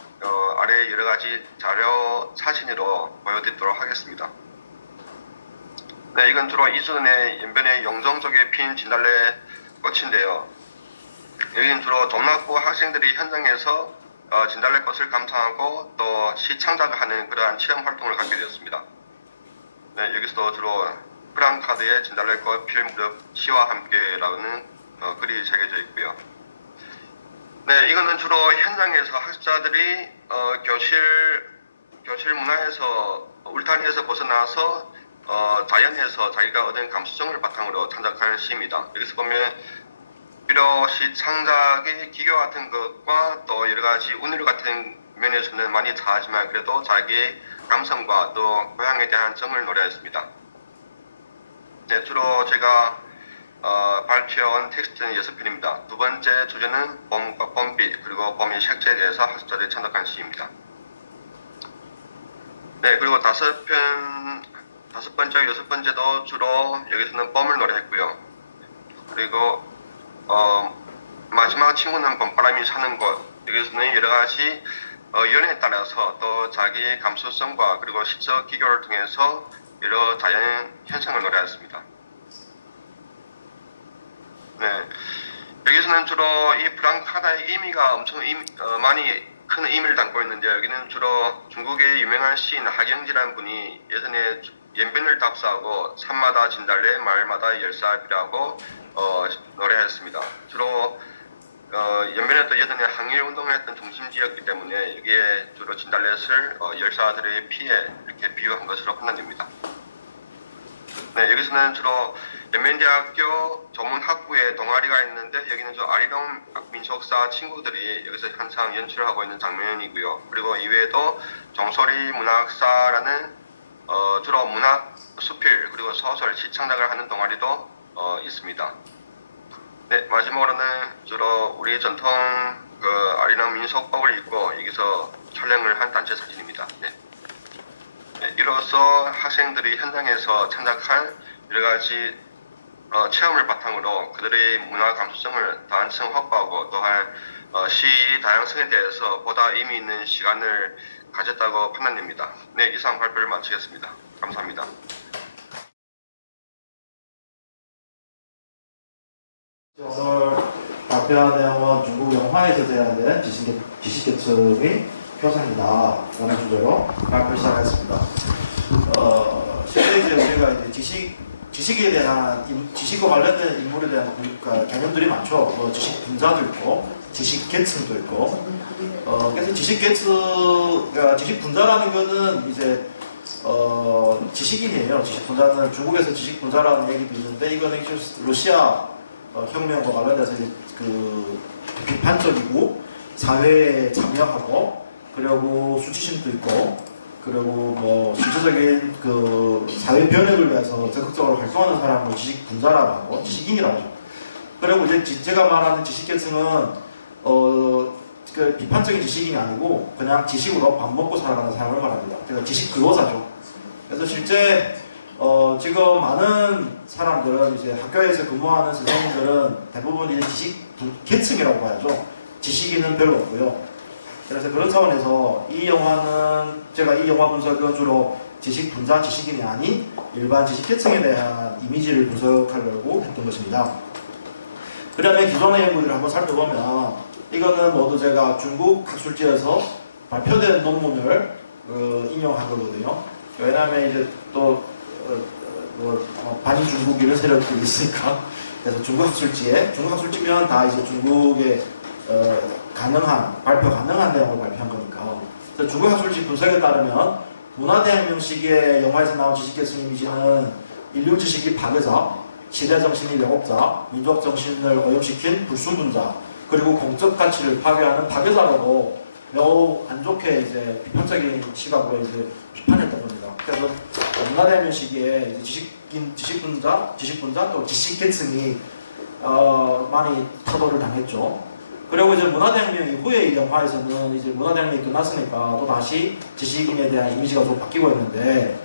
아래 여러 가지 자료 사진으로 보여드리도록 하겠습니다. 네, 이건 주로 2주 전에 연변의 용정 쪽에 핀 진달래 꽃인데요. 여기는 주로 동락고 학생들이 현장에서 진달래꽃을 감상하고 또 시창작을 하는 그러한 체험 활동을 갖게 되었습니다. 네, 여기서도 주로 프랑카드의 진달래꽃 필 무렵 시와 함께라는 글이 새겨져 있고요. 네, 이거는 주로 현장에서 학습자들이 교실 문화에서 울타리에서 벗어나서 자연에서 자기가 얻은 감수성을 바탕으로 창작하는 시입니다. 여기서 보면 비록 시 창작의 기교 같은 것과 또 여러 가지 운율 같은 면에서는 많이 다하지만 그래도 자기의 감성과 또 고향에 대한 정을 노래했습니다. 네, 주로 제가 발표한 텍스트는 6편입니다. 두 번째 주제는 봄과 봄빛 그리고 봄의 색채에 대해서 학습자들이 창작한 시입니다. 네, 그리고 다섯 번째, 여섯 번째도 주로 여기서는 봄을 노래했고요. 그리고 마지막 친구는 봄바람이 사는 곳, 여기서는 여러 가지 연애에 따라서 또 자기의 감수성과 그리고 시적 기교를 통해서 여러 자연 현상을 노래했습니다. 네, 여기서는 주로 이 프랑카다의 의미가 엄청 많이 큰 의미를 담고 있는데요. 여기는 주로 중국의 유명한 시인 하경지라는 분이 예전에 연변을 답사하고 산마다 진달래, 마을마다 열사비라고 노래했습니다. 주로 연변에 또 예전에 항일 운동을 했던 중심지였기 때문에 여기에 주로 진달래를 열사들의 피에 이렇게 비유한 것으로 판단됩니다. 네, 여기서는 주로 연변대학교 전문학부에 동아리가 있는데 여기는 저 아리랑 민속사 친구들이 여기서 항상 연출을 하고 있는 장면이고요. 그리고 이외에도 종소리 문학사라는 주로 문학 수필 그리고 소설 시창작을 하는 동아리도 있습니다. 네, 마지막으로는 주로 우리 전통 아리랑 민속복을 입고 여기서 촬영을 한 단체 사진입니다. 네. 네, 이로써 학생들이 현장에서 창작한 여러 가지 체험을 바탕으로 그들의 문화 감수성을 다한층 확보하고 또한 시 다양성에 대해서 보다 의미 있는 시간을 가졌다고 판단됩니다. 네, 이상 발표를 마치겠습니다. 감사합니다. 오늘 발표한 내용은 중국 영화에서 제한된 지식계층의 표상이다 라는 주제로 발표 시작하겠습니다. 실제 이제 우리가 이제 지식에 대한 지식과 관련된 인물에 대한 개념들이 많죠. 지식 분자도 있고 지식 계층도 있고. 그래서 지식 분자라는 거는 이제 지식인이에요. 지식 분자는 중국에서 지식 분자라는 얘기도 있는데 이거는 러시아 혁명과 관련돼서 이제 비판적이고 사회에 참여하고 그리고 수치심도 있고 그리고 뭐 실질적인 사회 변혁을 위해서 적극적으로 활동하는 사람을 지식 분자라고 하고 지식인이라고 하죠. 그리고 이제 제가 말하는 지식계층은 비판적인 지식인이 아니고 그냥 지식으로 밥 먹고 살아가는 사람을 말합니다. 그래서 지식 근로자죠. 그래서 실제 지금 많은 사람들은 이제 학교에서 근무하는 선생님들은 대부분 이제 지식 계층이라고 봐야죠. 지식인은 별로 없고요. 그래서 그런 차원에서 이 영화는 제가 이 영화 분석은 주로 지식 분자 지식인이 아닌 일반 지식 계층에 대한 이미지를 분석하려고 했던 것입니다. 그 다음에 기존의 연구들을 한번 살펴보면 이거는 모두 제가 중국 학술지에서 발표된 논문을 인용한 거거든요. 왜냐하면 이제 또 반중국이라는 세력들이 있으니까 그래서 중국 학술지면 다 이제 중국의 발표 가능한 내용을 발표한 거니까. 그래서 중국 학술지 분석에 따르면 문화대혁명 시기에 영화에서 나온 지식계층 이미지는 인류 지식이 파괴자, 시대 정신이 왜곡자, 민족 정신을 오염시킨 불순분자, 그리고 공적 가치를 파괴하는 파괴자라고 매우 안 좋게 이제 비판적인 시각으로 이제 비판했던 겁니다. 그래서 문화대혁명 시기에 이제 지식분자 또 지식계층이 많이 타도를 당했죠. 그리고 이제 문화대혁명 이후에 이 영화에서는 이제 문화대혁명이 끝났으니까 또 다시 지식인에 대한 이미지가 좀 바뀌고 있는데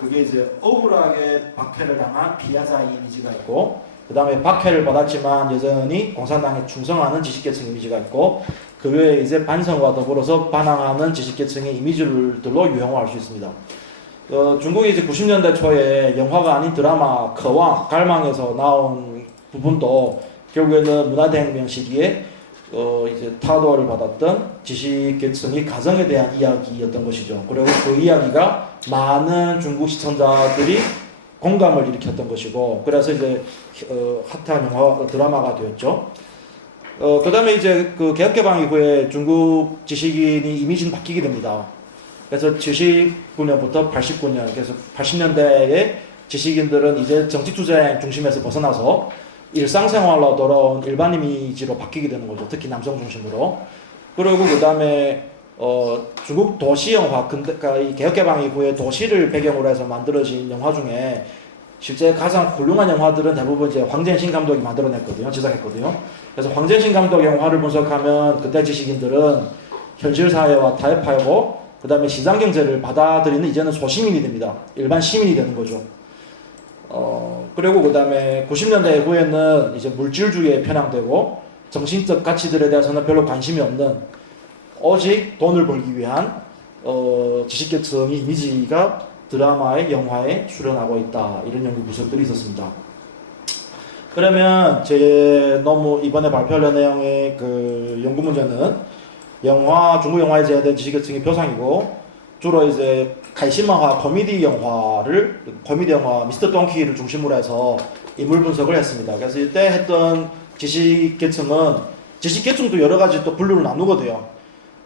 그게 이제 억울하게 박해를 당한 피해자 이미지가 있고, 그 다음에 박해를 받았지만 여전히 공산당에 충성하는 지식계층 이미지가 있고, 그 외에 이제 반성과 더불어서 반항하는 지식계층의 이미지들로 유형화할 수 있습니다. 중국이 이제 90년대 초에 영화가 아닌 드라마 거왕, 갈망에서 나온 부분도 결국에는 문화대혁명 시기에 이제 타도를 받았던 지식계층의 가정에 대한 이야기였던 것이죠. 그리고 그 이야기가 많은 중국 시청자들이 공감을 일으켰던 것이고, 그래서 이제 핫한 영화 드라마가 되었죠. 그 다음에 이제 그 개혁개방 이후에 중국 지식인이 이미지는 바뀌게 됩니다. 그래서 79년부터 89년, 그래서 80년대에 지식인들은 이제 정치투쟁 중심에서 벗어나서 일상생활로 돌아온 일반 이미지로 바뀌게 되는 거죠. 특히 남성 중심으로. 그리고 그 다음에 중국 도시영화, 그러니까 이 개혁개방 이후에 도시를 배경으로 해서 만들어진 영화 중에 실제 가장 훌륭한 영화들은 대부분 이제 황제신 감독이 만들어냈거든요. 제작했거든요. 그래서 황제신 감독 영화를 분석하면 그때 지식인들은 현실 사회와 타협하고 그 다음에 시장 경제를 받아들이는 이제는 소시민이 됩니다. 일반 시민이 되는 거죠. 그리고 그 다음에 90년대 이후에는 이제 물질주의에 편향되고 정신적 가치들에 대해서는 별로 관심이 없는 오직 돈을 벌기 위한 지식계층의 이미지가 드라마에 영화에 출연하고 있다. 이런 연구 분석들이 있었습니다. 그러면 너무 이번에 발표할 내용의 그 연구 문제는 중국 영화에 제외된 지식계층의 표상이고, 주로 이제 카이시마화 코미디 영화 미스터 동키를 중심으로 해서 인물 분석을 했습니다. 그래서 이때 했던 지식계층도 여러 가지 또 분류를 나누거든요.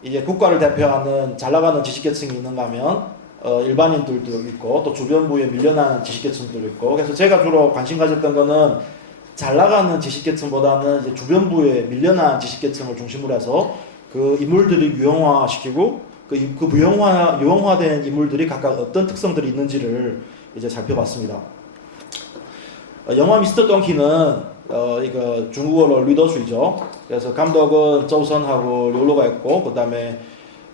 이제 국가를 대표하는 잘 나가는 지식계층이 있는가 하면 일반인들도 있고, 또 주변부에 밀려나는 지식계층들도 있고, 그래서 제가 주로 관심 가졌던 거는 잘 나가는 지식계층보다는 이제 주변부에 밀려난 지식계층을 중심으로 해서 그 인물들이 유형화시키고 그 유형화된 인물들이 각각 어떤 특성들이 있는지를 이제 살펴봤습니다. 영화 미스터 동키는 이거 중국어로 리더주의죠. 그래서 감독은 조선하고 료로가 있고, 그 다음에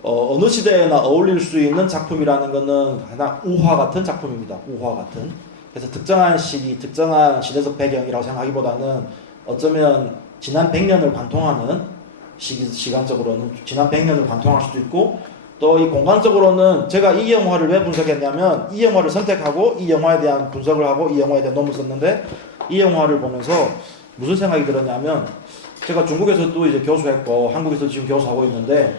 어느 시대에나 어울릴 수 있는 작품이라는 것은 하나 우화 같은 작품입니다. 우화 같은. 그래서 특정한 시기, 특정한 시대적 배경이라고 생각하기보다는 어쩌면 지난 100년을 관통하는 시간적으로는 지난 100년을 관통할 수도 있고, 또 이 공간적으로는 제가 이 영화를 왜 분석했냐면 이 영화를 선택하고 이 영화에 대한 분석을 하고 이 영화에 대한 논문을 썼는데, 이 영화를 보면서 무슨 생각이 들었냐면, 제가 중국에서도 이제 교수했고 한국에서 지금 교수하고 있는데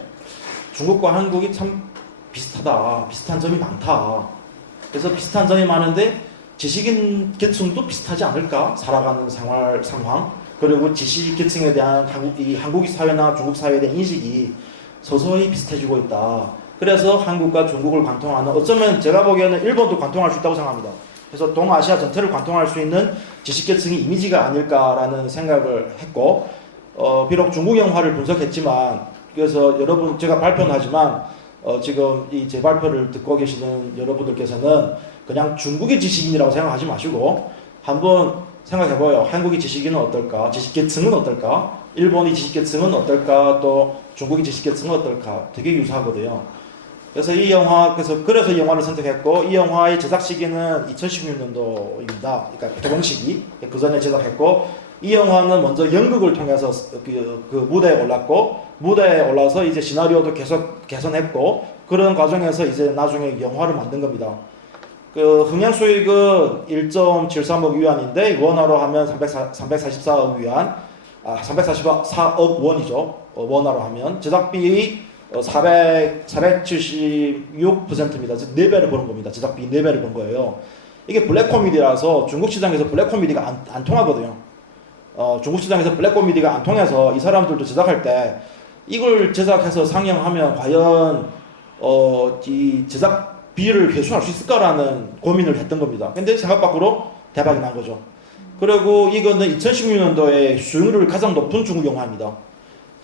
중국과 한국이 참 비슷하다. 비슷한 점이 많다. 그래서 비슷한 점이 많은데 지식인 계층도 비슷하지 않을까? 살아가는 생활 상황, 그리고 지식 계층에 대한 한국 사회나 중국 사회에 대한 인식이 서서히 비슷해지고 있다. 그래서 한국과 중국을 관통하는, 어쩌면 제가 보기에는 일본도 관통할 수 있다고 생각합니다. 그래서 동아시아 전체를 관통할 수 있는 지식계층의 이미지가 아닐까라는 생각을 했고, 비록 중국 영화를 분석했지만, 그래서 여러분 제가 발표는 하지만 지금 이 제 발표를 듣고 계시는 여러분들께서는 그냥 중국의 지식인이라고 생각하지 마시고 한번 생각해봐요. 한국의 지식인은 어떨까? 지식계층은 어떨까? 일본의 지식계층은 어떨까? 또 중국의 지식계층은 어떨까? 되게 유사하거든요. 그래서 그래서 이 영화를 선택했고, 이 영화의 제작 시기는 2016년도입니다. 그러니까 개봉 시기. 그 전에 제작했고, 이 영화는 먼저 연극을 통해서 그 무대에 올랐고, 무대에 올라서 이제 시나리오도 계속 개선했고, 그런 과정에서 이제 나중에 영화를 만든 겁니다. 그 흥행 수익은 1.73억 위안인데 원화로 하면 344억 위안, 344억 원이죠. 원화로 하면 제작비 476%입니다. 4배를 버는 겁니다. 제작비 4배를 번 거예요. 이게 블랙 코미디라서 중국 시장에서 블랙 코미디가 안 통하거든요. 중국 시장에서 블랙 코미디가 안 통해서 이 사람들도 제작할 때 이걸 제작해서 상영하면 과연 이 제작비를 회수할 수 있을까라는 고민을 했던 겁니다. 근데 생각 밖으로 대박이 난 거죠. 그리고 이거는 2016년도에 수익률이 가장 높은 중국 영화입니다.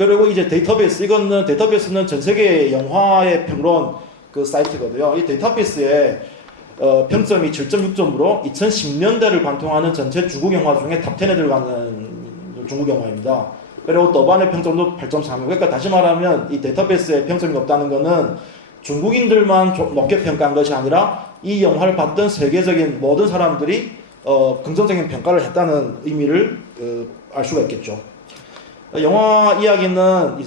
그리고 이제 데이터베이스, 이거는 데이터베이스는 전 세계 영화의 평론 그 사이트거든요. 이 데이터베이스에 평점이 7.6점으로 2010년대를 관통하는 전체 중국 영화 중에 탑10에 들어가는 중국 영화입니다. 그리고 더반의 평점도 8.3. 그러니까 다시 말하면 이 데이터베이스에 평점이 높다는 것은 중국인들만 높게 평가한 것이 아니라 이 영화를 봤던 세계적인 모든 사람들이 긍정적인 평가를 했다는 의미를 알 수가 있겠죠. 영화 이야기는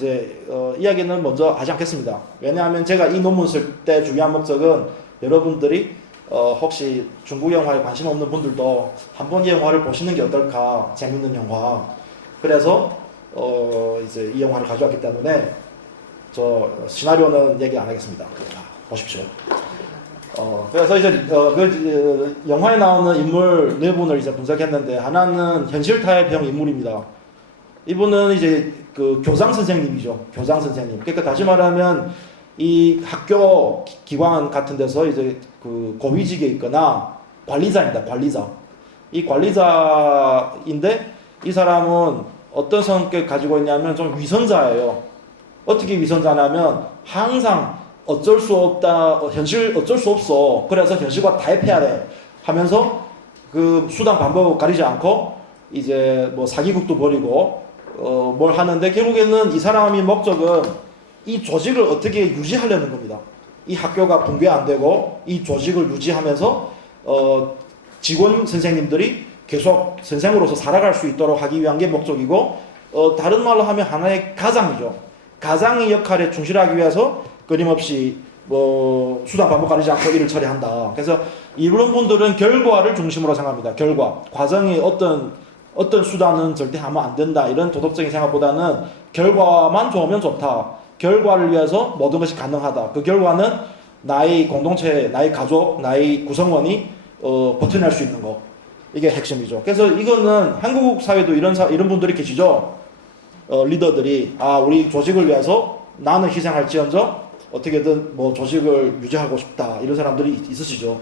이야기는 먼저 하지 않겠습니다. 왜냐하면 제가 이 논문 쓸 때 중요한 목적은 여러분들이 혹시 중국 영화에 관심 없는 분들도 한번 이 영화를 보시는 게 어떨까, 재밌는 영화. 그래서 이제 이 영화를 가져왔기 때문에 저 시나리오는 얘기 안 하겠습니다. 보십시오. 그래서 이제 그 영화에 나오는 인물 네 분을 이제 분석했는데, 하나는 현실 타협형 인물입니다. 이분은 이제 그 교장 선생님이죠. 교장 선생님. 그러니까 다시 말하면 이 학교 기관 같은 데서 이제 그 고위직에 있거나 관리자입니다. 관리자. 이 관리자인데 이 사람은 어떤 성격 가지고 있냐면 좀 위선자예요. 어떻게 위선자냐면 항상 어쩔 수 없다, 현실 어쩔 수 없어. 그래서 현실과 타협해야 돼 하면서 그 수단 방법을 가리지 않고 이제 뭐 사기극도 벌이고 뭘 하는데, 결국에는 이 사람의 목적은 이 조직을 어떻게 유지하려는 겁니다. 이 학교가 붕괴 안 되고 이 조직을 유지하면서 직원 선생님들이 계속 선생으로서 살아갈 수 있도록 하기 위한 게 목적이고, 다른 말로 하면 하나의 가장이죠. 가장의 역할에 충실하기 위해서 끊임없이 뭐 수단 방법 가리지 않고 일을 처리한다. 그래서 이런 분들은 결과를 중심으로 생각합니다. 결과, 과정이 어떤 수단은 절대 하면 안 된다, 이런 도덕적인 생각보다는 결과만 좋으면 좋다, 결과를 위해서 모든 것이 가능하다, 그 결과는 나의 공동체, 나의 가족, 나의 구성원이 버텨낼 수 있는 거, 이게 핵심이죠. 그래서 이거는 한국 사회도 이런 분들이 계시죠. 리더들이 우리 조직을 위해서 나는 희생할지언정 어떻게든 뭐 조직을 유지하고 싶다, 이런 사람들이 있으시죠.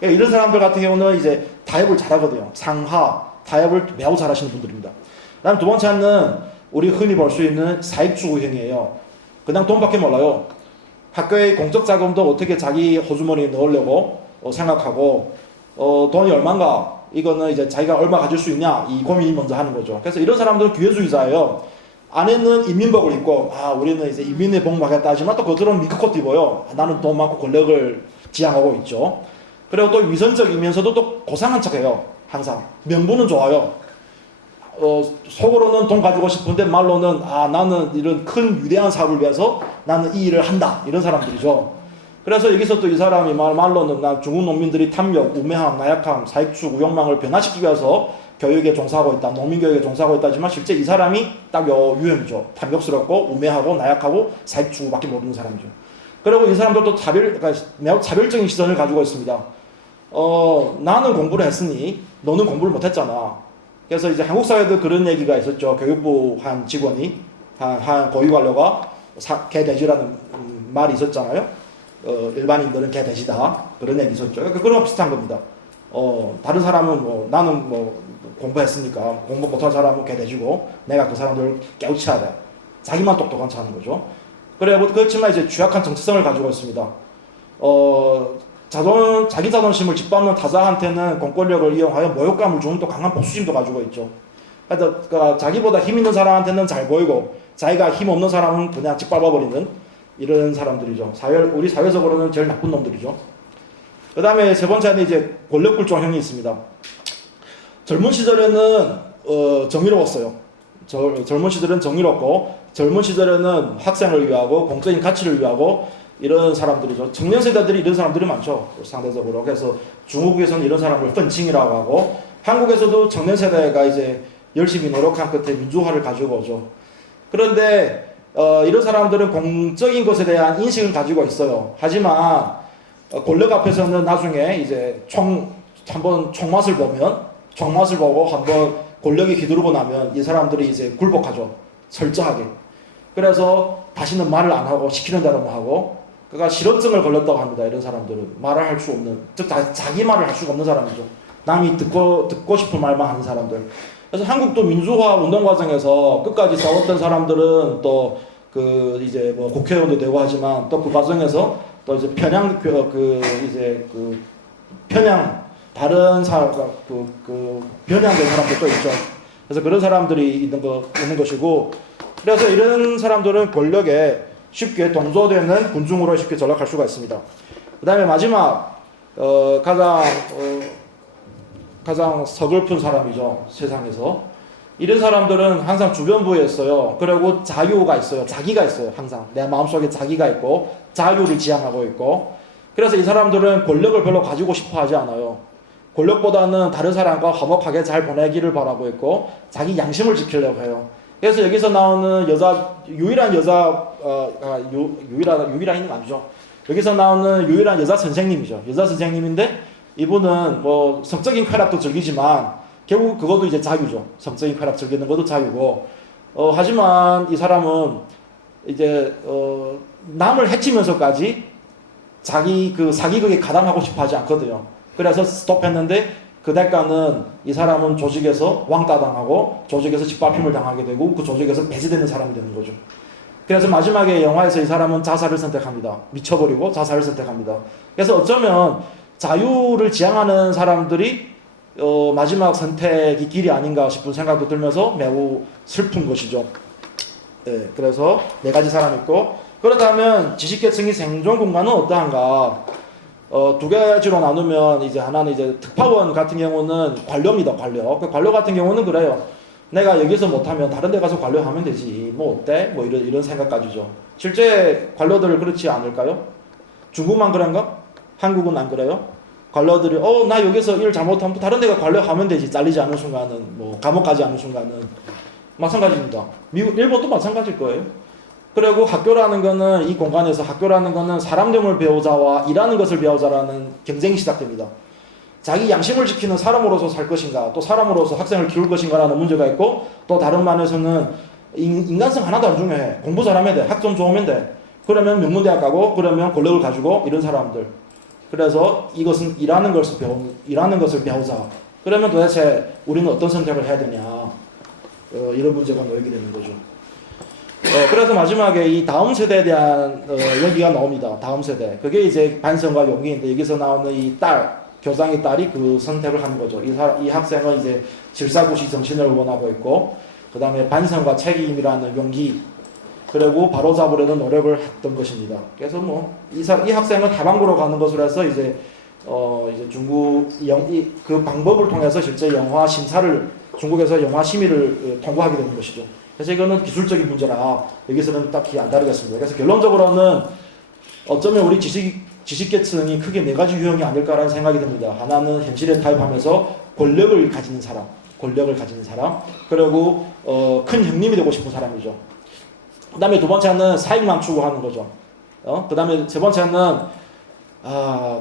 그러니까 이런 사람들 같은 경우는 이제 타협을 잘하거든요. 상하 타협을 매우 잘하시는 분들입니다. 그다음 두 번째는 우리 흔히 볼 수 있는 사익추구형이에요. 그냥 돈밖에 몰라요. 학교의 공적 자금도 어떻게 자기 호주머니에 넣으려고 생각하고, 돈이 얼마인가, 이거는 이제 자기가 얼마 가질 수 있냐, 이 고민이 먼저 하는 거죠. 그래서 이런 사람들은 기회주의자예요. 안에는 인민복을 입고 우리는 이제 인민의 복 막겠다 하지만 또 겉으로는 밀크코트 입어요. 나는 돈 많고 권력을 지향하고 있죠. 그리고 또 위선적이면서도 또 고상한 척해요. 항상 명분은 좋아요. 속으로는 돈 가지고 싶은데 말로는 나는 이런 큰 위대한 사업을 위해서 나는 이 일을 한다, 이런 사람들이죠. 그래서 여기서 또 이 사람이 말로는 중국 농민들이 탐욕, 우매함, 나약함, 사익추구, 욕망을 변화시키기 위해서 교육에 종사하고 있다, 농민교육에 종사하고 있다지만 실제 이 사람이 딱 요 유형이죠. 탐욕스럽고 우매하고 나약하고 사익추구밖에 모르는 사람이죠. 그리고 이 사람들도 매우 차별적인 시선을 가지고 있습니다. 나는 공부를 했으니 너는 공부를 못했잖아. 그래서 이제 한국 사회도 그런 얘기가 있었죠. 교육부 한 직원이 한 고위 관료가 개돼지라는 말이 있었잖아요. 일반인들은 개돼지다, 그런 얘기 있었죠. 그러니까 그런 거 비슷한 겁니다. 다른 사람은 나는 공부했으니까 공부 못한 사람은 개돼지고 내가 그 사람들을 깨우쳐야 돼. 자기만 똑똑한 척 하는 거죠. 그렇지만 이제 취약한 정체성을 가지고 있습니다. 자기 자존심을 짓밟는 타자한테는 공권력을 이용하여 모욕감을 주는 또 강한 복수심도 가지고 있죠. 그러니까 자기보다 힘 있는 사람한테는 잘 보이고 자기가 힘 없는 사람은 그냥 짓밟아버리는 이런 사람들이죠. 우리 사회적으로는 제일 나쁜 놈들이죠. 그 다음에 세 번째는 이제 권력굴종형이 있습니다. 젊은 시절에는 정의로웠어요. 젊은 시절은 정의롭고, 젊은 시절에는 학생을 위하고 공적인 가치를 위하고 이런 사람들이죠. 청년 세대들이 이런 사람들이 많죠. 상대적으로. 그래서 중국에서는 이런 사람을 펀칭이라고 하고, 한국에서도 청년 세대가 이제 열심히 노력한 끝에 민주화를 가지고 오죠. 그런데 이런 사람들은 공적인 것에 대한 인식을 가지고 있어요. 하지만 권력 앞에서는 나중에 이제 한번 총맛을 보고 한번 권력이 휘두르고 나면 이 사람들이 이제 굴복하죠. 철저하게. 그래서 다시는 말을 안 하고 시키는 대로만 하고, 그러니까 실업증을 걸렸다고 합니다. 이런 사람들은 말을 할 수 없는, 즉 자기 말을 할 수가 없는 사람이죠. 남이 듣고 싶은 말만 하는 사람들. 그래서 한국도 민주화 운동 과정에서 끝까지 싸웠던 사람들은 또 그 이제 뭐 국회의원도 되고 하지만 또 그 과정에서 또 이제 편향 다른 변형된 사람들도 있죠. 그래서 그런 사람들이 있는 것이고, 그래서 이런 사람들은 권력에 쉽게 동조되는 군중으로 쉽게 전락할 수가 있습니다. 그 다음에 마지막 가장 서글픈 사람이죠, 세상에서. 이런 사람들은 항상 주변부에 있어요. 그리고 자유가 있어요. 자기가 있어요. 항상 내 마음속에 자기가 있고 자유를 지향하고 있고. 그래서 이 사람들은 권력을 별로 가지고 싶어 하지 않아요. 권력보다는 다른 사람과 화목하게 잘 보내기를 바라고 있고 자기 양심을 지키려고 해요. 그래서 여기서 나오는 유일한 아니죠. 여기서 나오는 유일한 여자 선생님이죠. 여자 선생님인데 이분은 뭐 성적인 쾌락도 즐기지만 결국 그것도 이제 자유죠. 성적인 쾌락 즐기는 것도 자유고. 하지만 이 사람은 이제 남을 해치면서까지 자기 그 사기극에 가담하고 싶어 하지 않거든요. 그래서 스톱했는데 그 대가는 이 사람은 조직에서 왕따 당하고 조직에서 짓밟힘을 당하게 되고 그 조직에서 배제되는 사람이 되는 거죠. 그래서 마지막에 영화에서 이 사람은 자살을 선택합니다. 미쳐버리고 자살을 선택합니다. 그래서 어쩌면 자유를 지향하는 사람들이 마지막 선택이 길이 아닌가 싶은 생각도 들면서 매우 슬픈 것이죠. 네, 그래서 네 가지 사람이 있고, 그렇다면 지식계층이 생존 공간은 어떠한가? 두 가지로 나누면 이제 하나는 이제 특파원 같은 경우는 관료입니다. 관료 같은 경우는 그래요. 내가 여기서 못하면 다른 데 가서 관료하면 되지. 뭐 어때? 뭐 이런 생각까지죠. 실제 관료들은 그렇지 않을까요? 중국만 그런가? 한국은 안 그래요? 관료들이 나 여기서 일 잘못하면 다른 데가 관료하면 되지. 잘리지 않는 순간은, 뭐 감옥 가지 않는 순간은. 마찬가지입니다. 미국, 일본도 마찬가지일 거예요. 그리고 학교라는 거는, 이 공간에서 학교라는 거는 사람됨을 배우자와 일하는 것을 배우자라는 경쟁이 시작됩니다. 자기 양심을 지키는 사람으로서 살 것인가, 또 사람으로서 학생을 키울 것인가라는 문제가 있고, 또 다른 면에서는 인간성 하나도 안 중요해. 공부 잘하면 돼. 학점 좋으면 돼. 그러면 명문대학 가고, 그러면 권력을 가지고 이런 사람들. 그래서 이것은 일하는 것을 배우자. 그러면 도대체 우리는 어떤 선택을 해야 되냐. 이런 문제가 놓이게 되는 거죠. 그래서 마지막에 이 다음 세대에 대한 얘기가 나옵니다. 다음 세대. 그게 이제 반성과 용기인데, 여기서 나오는 이 교장의 딸이 그 선택을 하는 거죠. 이 학생은 이제 질사구시 정신을 원하고 있고, 그 다음에 반성과 책임이라는 용기, 그리고 바로잡으려는 노력을 했던 것입니다. 그래서 이 학생은 다방구로 가는 것으로 해서 이제 중국 그 방법을 통해서 실제 영화 심사를, 중국에서 영화 심의를 통과하게 되는 것이죠. 그래서 이거는 기술적인 문제라 여기서는 딱히 안 다루겠습니다. 그래서 결론적으로는 어쩌면 우리 지식계층이 크게 네 가지 유형이 아닐까라는 생각이 듭니다. 하나는 현실에 타협하면서 권력을 가지는 사람, 그리고 큰 형님이 되고 싶은 사람이죠. 그 다음에 두 번째는 사익만 추구하는 거죠. 그 다음에 세 번째는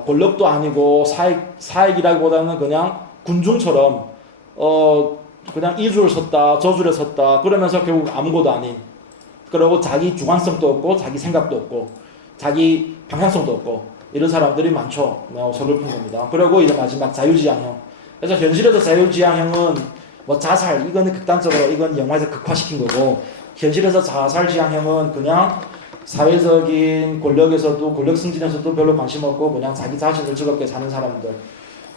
권력도 아니고 사익이라기보다는 그냥 군중처럼 그냥 이 줄 섰다 저 줄에 섰다 그러면서 결국 아무것도 아닌, 그리고 자기 주관성도 없고 자기 생각도 없고 자기 방향성도 없고 이런 사람들이 많죠. 서글픈 겁니다. 그리고 이제 마지막 자유지향형. 그래서 현실에서 자유지향형은 뭐 자살, 이거는 극단적으로, 이건 영화에서 극화시킨 거고, 현실에서 자살지향형은 그냥 사회적인 권력에서도, 권력 승진에서도 별로 관심 없고 그냥 자기 자신을 즐겁게 사는 사람들.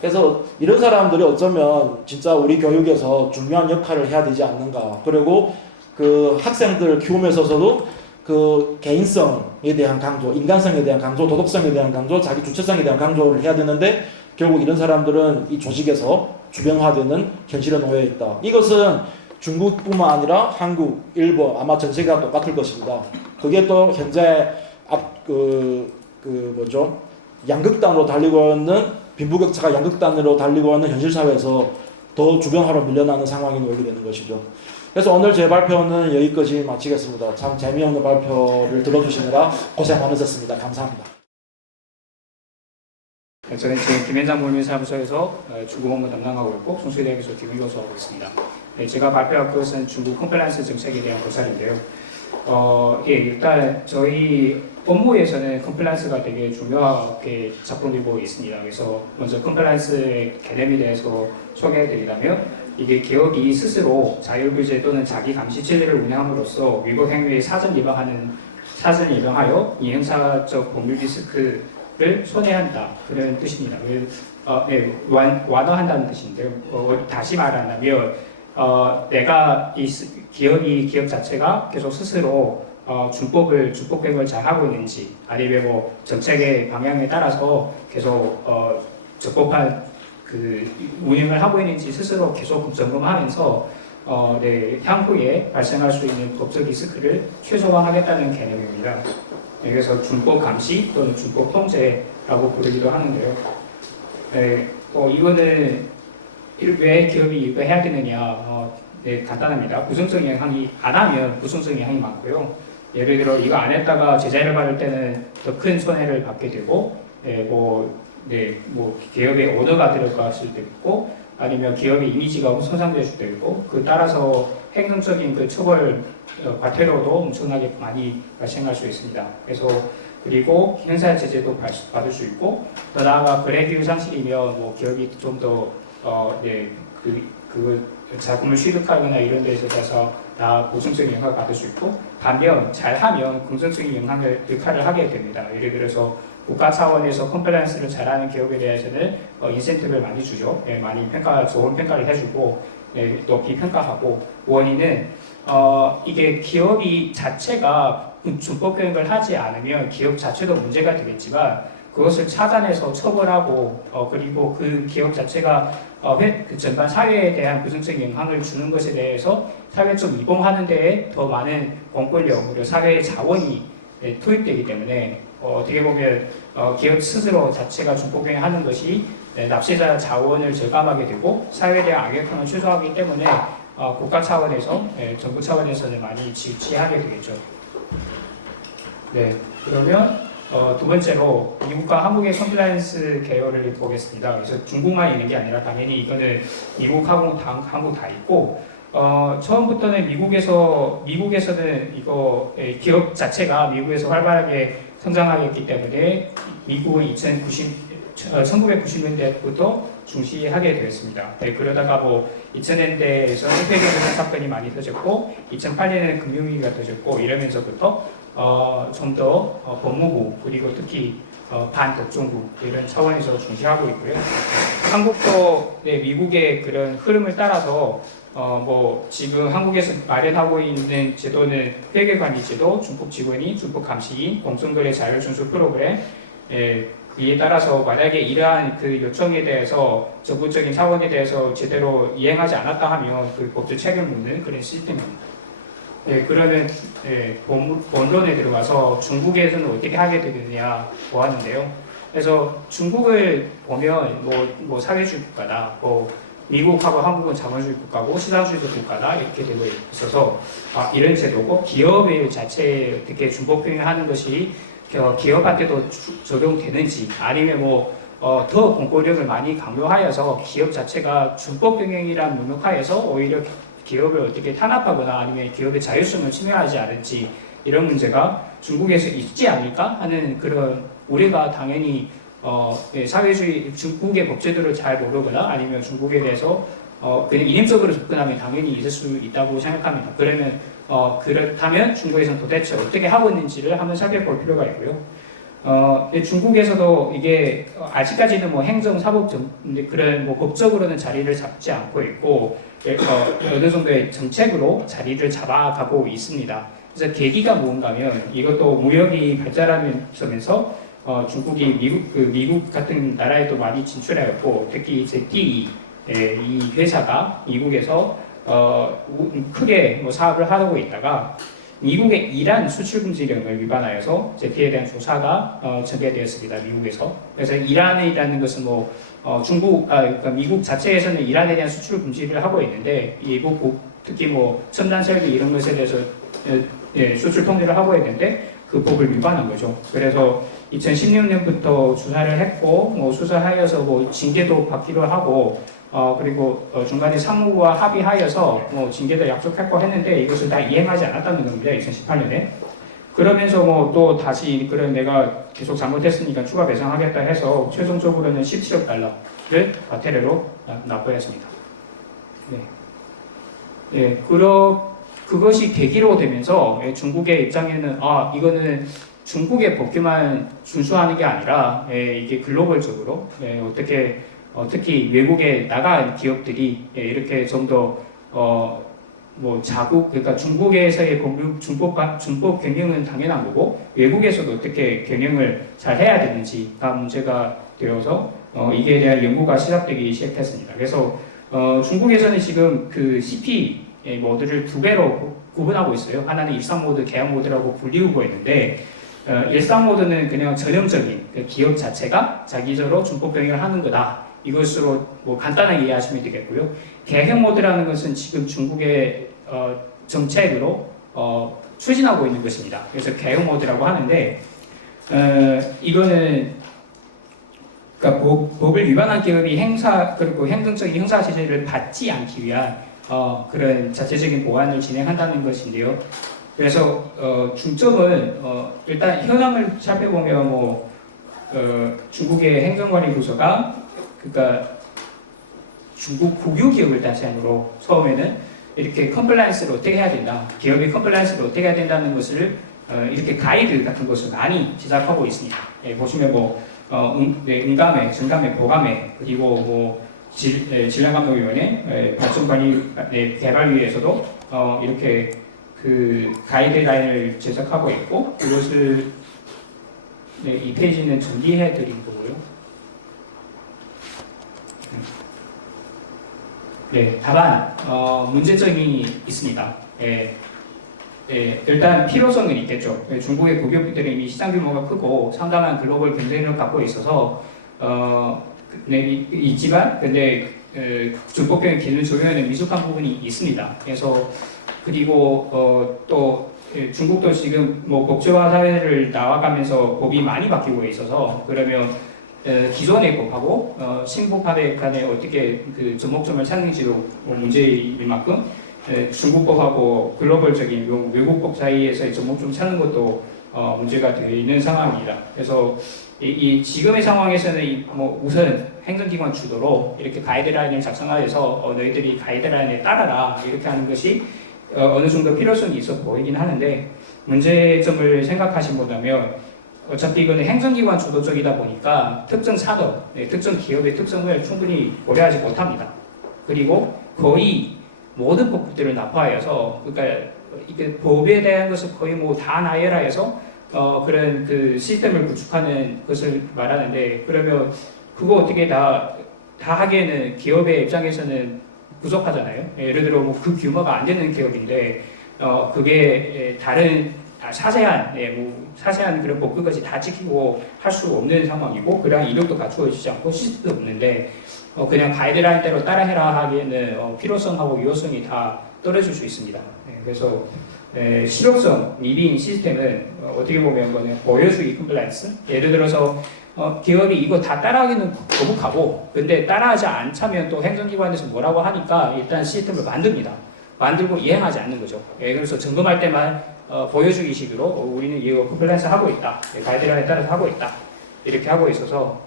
그래서 이런 사람들이 어쩌면 진짜 우리 교육에서 중요한 역할을 해야 되지 않는가. 그리고 그 학생들 키움에 있어서도 그 개인성에 대한 강조, 인간성에 대한 강조, 도덕성에 대한 강조, 자기 주체성에 대한 강조를 해야 되는데, 결국 이런 사람들은 이 조직에서 주변화되는 현실에 놓여 있다. 이것은 중국뿐만 아니라 한국, 일본, 아마 전 세계가 똑같을 것입니다. 그게 또 현재 양극단으로 달리고 있는, 빈부격차가 양극단으로 달리고 있는 현실 사회에서 더 주변화로 밀려나는 상황이 놓이게 되는 것이죠. 그래서 오늘 제 발표는 여기까지 마치겠습니다. 참 재미없는 발표를 들어주시느라 고생 많으셨습니다. 감사합니다. 저는 지금 김현장 물류사무소에서 중국 업무 담당하고 있고, 성수대학에서 김유교수하고 있습니다. 제가 발표할 것은 중국 컴플라이언스 정책에 대한 고사인데요. 일단 저희 업무에서는 컴플라이언스가 되게 중요하게 작동되고 있습니다. 그래서 먼저 컴플라이언스의 개념에 대해서 소개해드리자면, 이게 기업이 스스로 자율규제 또는 자기 감시 체제를 운영함으로써 위법 행위에 사전 예방하여 이 형사적 법률 리스크를 손해한다 그런 뜻입니다. 완화한다는 뜻인데요. 다시 말한다면 내가 기업 자체가 계속 스스로 준법 계획을 잘 하고 있는지 아니면 뭐 정책의 방향에 따라서 계속 적법한 그 운영을 하고 있는지 스스로 계속 점검하면서 향후에 발생할 수 있는 법적 리스크를 최소화하겠다는 개념입니다. 그래서 준법 감시 또는 준법 통제라고 부르기도 하는데요. 이거는 왜 기업이 이거 해야 되느냐? 간단합니다. 부정적 영향이 안 하면 부정적 영향이 많고요. 예를 들어 이거 안 했다가 제재를 받을 때는 더 큰 손해를 받게 되고, 기업의 오너가 들어갈 수도 있고, 아니면 기업의 이미지가 손상될 수도 있고, 그 따라서 행정적인 그 처벌 과태료도 엄청나게 많이 발생할 수 있습니다. 그리고 형사 제재도 받을 수 있고, 더 나아가 거래기후 상실이면 뭐 기업이 좀 더 그 자금을 취득하거나 이런 데 있어서 부정적인 영향을 받을 수 있고, 반면 잘하면 긍정적인 역할을 하게 됩니다. 예를 들어서 국가 차원에서 컴플라이언스를 잘하는 기업에 대해서는 인센티브를 많이 주죠. 많이 좋은 평가를 해주고 높이 평가하고, 원인은 이게 기업이 자체가 준법 교육을 하지 않으면 기업 자체도 문제가 되겠지만 그것을 찾아내서 처벌하고 그리고 그 기업 자체가 그 전반 사회에 대한 부정적인 영향을 주는 것에 대해서 사회적 이봉하는 데에 더 많은 공권력, 그리고 사회의 자원이 투입되기 때문에 어떻게 보면 기업 스스로 자체가 준법행위하는 것이 납세자 자원을 절감하게 되고 사회에 대한 악영향을 최소화하기 때문에 국가 차원에서 정부 차원에서는 많이 지지하게 되겠죠. 그러면 두 번째로 미국과 한국의 컴플라이언스 계열을 보겠습니다. 그래서 중국만 있는 게 아니라 당연히 이거는 미국하고 한국 다 있고, 처음부터는 미국에서는 이거 기업 자체가 미국에서 활발하게 성장하였기 때문에 미국은 1990년대부터 중시하게 되었습니다. 그러다가 2000년대에서 회계개선 사건이 많이 터졌고 2008년에는 금융위기가 터졌고 이러면서부터 좀 더 법무부 그리고 특히 반독점국 이런 차원에서 중시하고 있고요. 한국도 미국의 그런 흐름을 따라서 지금 한국에서 마련하고 있는 제도는 회계관리제도, 준법직원인, 준법감시인, 공정거래 자율준수 프로그램, 이에 따라서 만약에 이러한 그 요청에 대해서 정부적인 차원에 대해서 제대로 이행하지 않았다 하면 그 법적 책임을 묻는 그런 시스템입니다. 그러면 본론에 들어가서 중국에서는 어떻게 하게 되느냐 보았는데요. 그래서 중국을 보면 사회주의 국가다, 미국하고 한국은 자본주의 국가고 시장주의 국가다 이렇게 되고 있어서 이런 제도고 기업의 자체에 어떻게 준법행위하는 것이 기업한테도 적용되는지 아니면 더 공권력을 많이 강요하여서 기업 자체가 준법병행이라는 문맥하에서 오히려 기업을 어떻게 탄압하거나 아니면 기업의 자율성을 침해하지 않을지 이런 문제가 중국에서 있지 않을까 하는 그런 우리가 당연히 사회주의 중국의 법제도를 잘 모르거나 아니면 중국에 대해서 그냥 이념적으로 접근하면 당연히 있을 수 있다고 생각합니다. 그러면 그렇다면 중국에서는 도대체 어떻게 하고 있는지를 한번 살펴볼 필요가 있고요. 중국에서도 이게 아직까지는 행정, 사법 그런 법적으로는 자리를 잡지 않고 있고 어느 정도의 정책으로 자리를 잡아가고 있습니다. 그래서 계기가 뭔가면 이것도 무역이 발달하면서 중국이 미국 같은 나라에도 많이 진출하였고 특히 ZTE 이 회사가 미국에서 크게 사업을 하고 있다가 미국의 이란 수출 금지령을 위반하여서 ZTE에 대한 조사가 전개되었습니다. 미국에서. 그래서 이란이라는 것은 그러니까 미국 자체에서는 이란에 대한 수출 금지를 하고 있는데 특히 첨단 설비 이런 것에 대해서 수출 통제를 하고 있는데 그 법을 위반한 거죠. 그래서 2016년부터 조사를 했고 수사하여서 징계도 받기로 하고 그리고 중간에 상무와 합의하여서 징계도 약속했고 했는데 이것을 다 이행하지 않았다는 겁니다. 2018년에. 그러면서 또 다시 그런 내가 계속 잘못했으니까 추가 배상하겠다 해서 최종적으로는 17억 달러를 과태료로 납부했습니다. 예, 그것이 계기로 되면서 중국의 입장에는 이거는 중국의 법규만 준수하는 게 아니라 이게 글로벌적으로 어떻게 특히 외국에 나간 기업들이 이렇게 좀 더 그러니까 중국에서의 준법 경영은 당연한 거고 외국에서도 어떻게 경영을 잘 해야 되는지가 문제가 되어서 이게 대한 연구가 시작되기 시작했습니다. 그래서 중국에서는 지금 그 CP 모드를 두 배로 구분하고 있어요. 하나는 일상 모드, 계약 모드라고 불리우고 있는데 일상 모드는 그냥 전형적인 그 기업 자체가 자기적으로 준법 병행을 하는 거다. 이것으로 뭐 간단하게 이해하시면 되겠고요. 계약 모드라는 것은 지금 중국의 정책으로 추진하고 있는 것입니다. 그래서 계약 모드라고 하는데 이거는 그러니까 법을 위반한 기업이 그리고 행정적인 형사 제재를 받지 않기 위한 그런 자체적인 보완을 진행한다는 것인데요. 그래서 중점은 일단 현황을 살펴보면 중국의 행정관리 부서가 그러니까 중국 국유 기업을 대상으로 처음에는 이렇게 컴플라이언스를 어떻게 해야 된다, 기업의 컴플라이언스를 어떻게 해야 된다는 것을 이렇게 가이드 같은 것을 많이 제작하고 있습니다. 보시면 응감회, 증감회, 보감회, 그리고 질량감독위원회, 발전관리 개발위에서도 이렇게 그 가이드라인을 제작하고 있고 그것을 이 페이지는 정리해 드린 거고요. 다만 문제점이 있습니다. 일단 필요성은 있겠죠. 중국의 고기업들은 이미 시장 규모가 크고 상당한 글로벌 경쟁력을 갖고 있어서 있지만 근데 준법경영 기준을 적용하는 미숙한 부분이 있습니다. 그래서 그리고 또 중국도 지금 법제화 사회를 나아가면서 법이 많이 바뀌고 있어서 그러면 기존의 법하고 신법합의 간에 어떻게 그 접목점을 찾는지도 문제일 만큼 중국법하고 글로벌적인 외국법 사이에서의 접목점 찾는 것도 문제가 되어 있는 상황입니다. 그래서 이 지금의 상황에서는 우선 행정기관 주도로 이렇게 가이드라인을 작성하여서 너희들이 가이드라인에 따라라 이렇게 하는 것이 어느 정도 필요성이 있어 보이긴 하는데 문제점을 생각하신다면 어차피 이거는 행정기관 주도적이다 보니까 특정 산업, 특정 기업의 특성을 충분히 고려하지 못합니다. 그리고 거의 모든 법규들을 납부하여서 그러니까 이게 법에 대한 것을 거의 다 나열하여서 그런 그 시스템을 구축하는 것을 말하는데 그러면 그거 어떻게 다 하기에는 기업의 입장에서는 부족하잖아요. 예를 들어 그 규모가 안 되는 기업인데 그게 다른 자세한 그런 법규까지 다 지키고 할 수 없는 상황이고 그러한 이력도 갖추어지지 않고 시스템도 없는데 그냥 가이드라인대로 따라해라 하기에는 필요성하고 유효성이 다 떨어질 수 있습니다. 그래서 실효성, 미비인 시스템은 어떻게 보면 그냥 보여주기 컴플라이언스. 예를 들어서 기업이 이거 다 따라하기는 거북하고 근데 따라하지 않자면 또 행정기관에서 뭐라고 하니까 일단 시스템을 만들고 이행하지 않는 거죠. 그래서 점검할 때만 보여주기 식으로 우리는 이거 컴플라이언스 하고 있다, 가이드라인에 따라서 하고 있다 이렇게 하고 있어서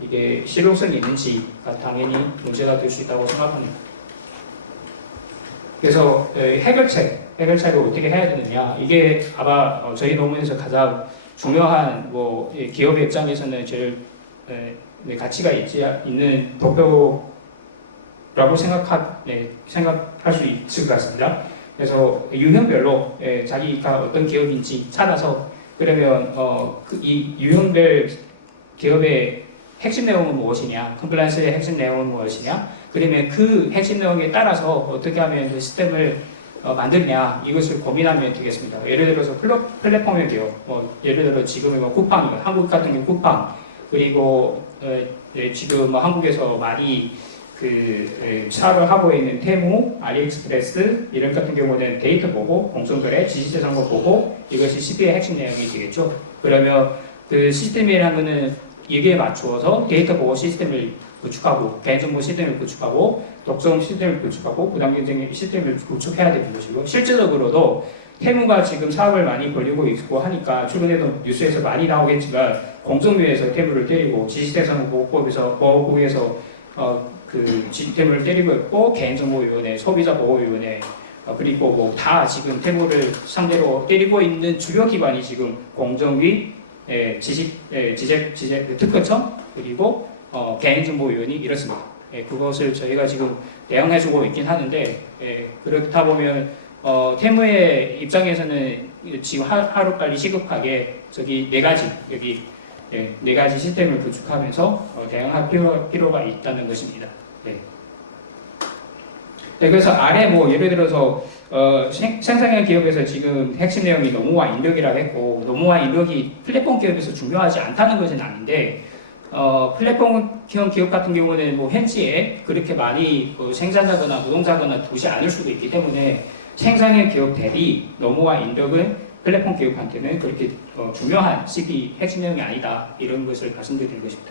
이게 실효성이 있는지가 당연히 문제가 될 수 있다고 생각합니다. 그래서 해결책을 어떻게 해야 되느냐, 이게 아마 저희 논문에서 가장 중요한 기업의 입장에서는 제일 가치가 있는 도표라고 생각할 수 있을 것 같습니다. 그래서 유형별로 자기가 어떤 기업인지 찾아서 그러면 이 유형별 기업의 핵심 내용은 무엇이냐, 컴플라이언스의 핵심 내용은 무엇이냐, 그러면 그 핵심 내용에 따라서 어떻게 하면 그 시스템을 만드냐 이것을 고민하면 되겠습니다. 예를 들어서 플랫폼의 기업, 예를 들어 지금의 쿠팡, 한국 같은 경우 쿠팡, 그리고 지금 한국에서 많이 사업을 하고 있는 테무, 알리익스프레스 이런 같은 경우는 데이터 보고 공정거래, 지시재산 거 보고 이것이 CP의 핵심 내용이 되겠죠. 그러면 그 시스템이라는 것은 여기에 맞추어서 데이터 보고 시스템을 구축하고 개인정보 시스템을 구축하고 독점 시스템을 구축하고 부당경쟁 시스템을 구축해야 되는 것이고 실질적으로도 테무가 지금 사업을 많이 벌리고 있고 하니까 최근에도 뉴스에서 많이 나오겠지만 공정위에서 테무를 때리고 지시재산 보호법에서 보호국에서 그 시스템을 때리고 있고 개인정보위원회, 소비자보호위원회 그리고 뭐 다 지금 태무를 상대로 때리고 있는 주요 기관이 지금 공정위, 특허청 그리고 개인정보위원회 이렇습니다. 그것을 저희가 지금 대응해주고 있긴 하는데 그렇다 보면 태무의 입장에서는 지금 하루빨리 시급하게 저기 네 가지 여기 네 가지 시스템을 구축하면서 대응할 필요가 있다는 것입니다. 네. 그래서 아래 뭐 예를 들어서 생산형 기업에서 지금 핵심 내용이 노무와 인력이라고 했고 노무와 인력이 플랫폼 기업에서 중요하지 않다는 것은 아닌데 플랫폼형 기업 같은 경우는 뭐 현지에 그렇게 많이 생산자거나 노동자거나 두지 않을 수도 있기 때문에 생산형 기업 대비 노무와 인력은 플랫폼 기업한테는 그렇게 중요한 CP 핵심 내용이 아니다 이런 것을 말씀드리는 것입니다.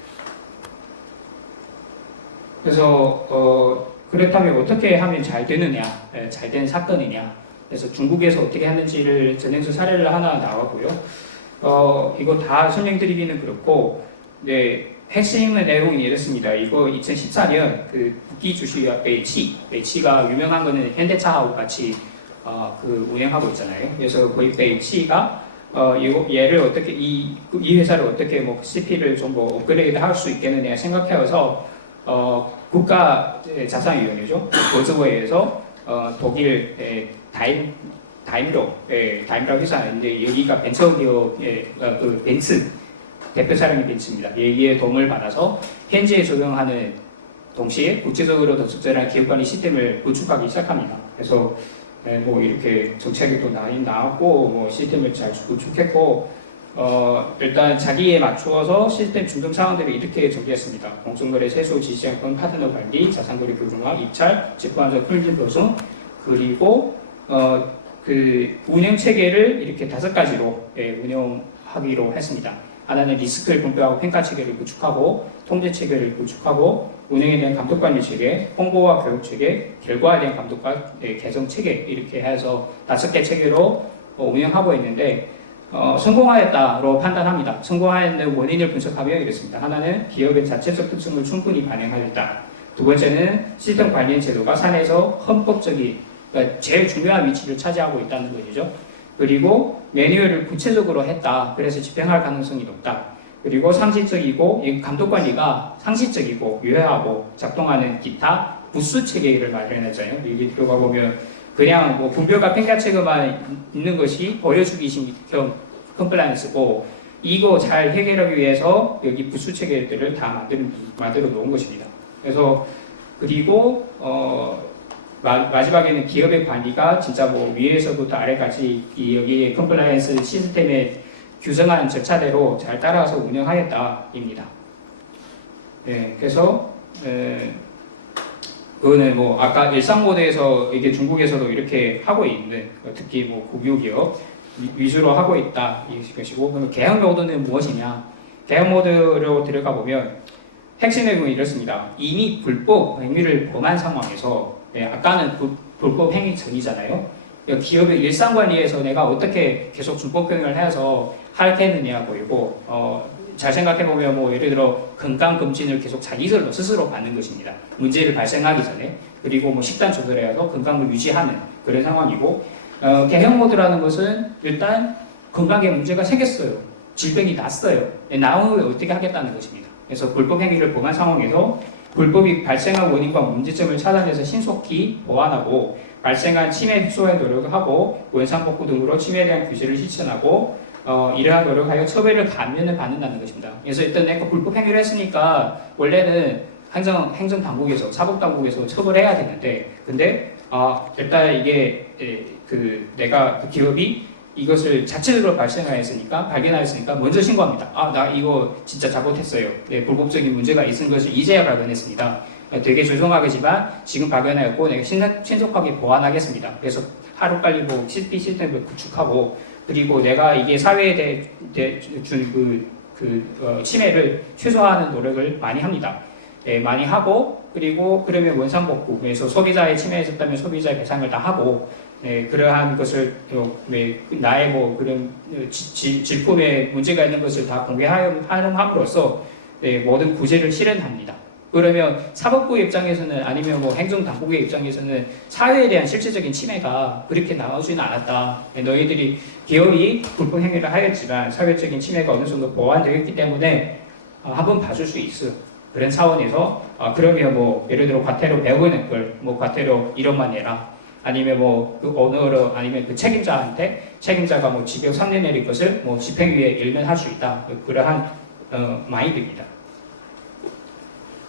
그래서 그렇다면 어떻게 하면 잘 되느냐, 잘 된 사건이냐. 그래서 중국에서 어떻게 하는지를 전행서 사례를 하나 나왔고요. 이거 다 설명드리기는 그렇고, 네, 핵심의 내용이 이렇습니다. 이거 2014년 그 북기 주식회사 베이치가 유명한 거는 현대차하고 같이 그 운영하고 있잖아요. 그래서 거의 베이치가 얘를 어떻게 이 회사를 어떻게 뭐 CP를 좀 뭐 업그레이드 할 수 있겠느냐 생각해서 국가자산위원회죠. 보즈버에서 독일 다임러 회사인데 여기가 벤처기업의 그 벤츠 대표 차량이 벤츠입니다. 여기에 도움을 받아서 현지에 적용하는 동시에 국제적으로 더 적절한 기업관리 시스템을 구축하기 시작합니다. 그래서 뭐 이렇게 정책이 또 나왔고 뭐 시스템을 잘 구축했고 일단 자기에 맞추어서 시스템 중점 사항들을 이렇게 정리했습니다. 공정거래, 세수, 지시장권, 파트너 관리, 자산거래 교정화, 입찰, 직구안전, 풀진 보증 그리고 그 운영 체계를 이렇게 5가지로 운영하기로 했습니다. 하나는 리스크를 분배하고 평가 체계를 구축하고 통제 체계를 구축하고 운영에 대한 감독관리 체계, 홍보와 교육 체계, 결과에 대한 감독과 개선 체계 이렇게 해서 5개 체계로 운영하고 있는데 성공하였다로 판단합니다. 성공하였는 원인을 분석하며 이렇습니다. 하나는 기업의 자체적 특성을 충분히 반영하였다. 두 번째는 시스템 관리 제도가 사내에서 헌법적인 그러니까 제일 중요한 위치를 차지하고 있다는 것이죠. 그리고 매뉴얼을 구체적으로 했다. 그래서 집행할 가능성이 높다. 그리고 상식적이고 감독관리가 상식적이고 유효하고 작동하는 기타 부수 체계를 마련했잖아요. 여기 들어가 보면 그냥 뭐 분별과 평가 체계만 있는 것이 보여주기 겸 컴플라이언스고 이거 잘 해결하기 위해서 여기 부수 체계들을 다 만들어 놓은 것입니다. 그래서 그리고 마지막에는 기업의 관리가 진짜 뭐 위에서부터 아래까지 여기에 컴플라이언스 시스템에 규정하는 절차대로 잘 따라서 운영하였다입니다. 네, 그래서 그거는 뭐 아까 일상 모드에서 이게 중국에서도 이렇게 하고 있는 특히 뭐 국유기업 위주로 하고 있다 이 것이고 그럼 개혁 모드는 무엇이냐? 개혁 모드로 들어가 보면 핵심 내용은 이렇습니다. 이미 불법 행위를 범한 상황에서 아까는 불법 행위 전이잖아요. 기업의 일상 관리에서 내가 어떻게 계속 준법 경영을 해서 할 거이고 잘 생각해 보면 뭐 예를 들어 건강 검진을 계속 자기들로 스스로 받는 것입니다. 문제를 발생하기 전에 그리고 뭐 식단 조절해서 건강을 유지하는 그런 상황이고 개혁 모드라는 것은 일단 건강에 문제가 생겼어요. 질병이 났어요. 나오면 어떻게 하겠다는 것입니다. 그래서 불법 행위를 범한 상황에서 불법이 발생한 원인과 문제점을 찾아내서 신속히 보완하고 발생한 침해 해소에 노력하고 원상복구 등으로 침해에 대한 규제를 실천하고 이러한 노력하여 처벌을 감면을 받는다는 것입니다. 그래서 일단 내가 불법 행위를 했으니까 원래는 행정당국에서 사법당국에서 처벌해야 되는데 근데 일단 이게 내가 그 기업이 이것을 자체적으로 발견하였으니까 먼저 신고합니다. 나 이거 진짜 잘못했어요. 불법적인 문제가 있은 것을 이제야 발견했습니다. 되게 죄송하겠지만 지금 발견하였고 내가 신속하게 보완하겠습니다. 그래서 하루빨리 뭐 CP 시스템을 구축하고 그리고 내가 이게 사회에 준 침해를 최소화하는 노력을 많이 합니다. 많이 하고 그리고 그러면 원상복구 그래서 소비자의 침해했었다면 소비자의 배상을 다 하고 그러한 것을 나의 뭐 그런 질품에 문제가 있는 것을 다 공개함으로써 모든 구제를 실현합니다. 그러면 사법부의 입장에서는 아니면 뭐 행정당국의 입장에서는 사회에 대한 실질적인 침해가 그렇게 나오지는 않았다. 너희들이 기업이 불법 행위를 하였지만 사회적인 침해가 어느 정도 보완되어 있기 때문에 한번 봐줄 수 있어. 그런 차원에서 그러면 뭐 예를 들어 과태료 100원의 걸 뭐 과태료 1원만 내라. 아니면 뭐 그 오너로 아니면 그 책임자가 뭐 징역 3년 내릴 것을 뭐 집행유예 1년 할 수 있다. 그러한 마인드입니다.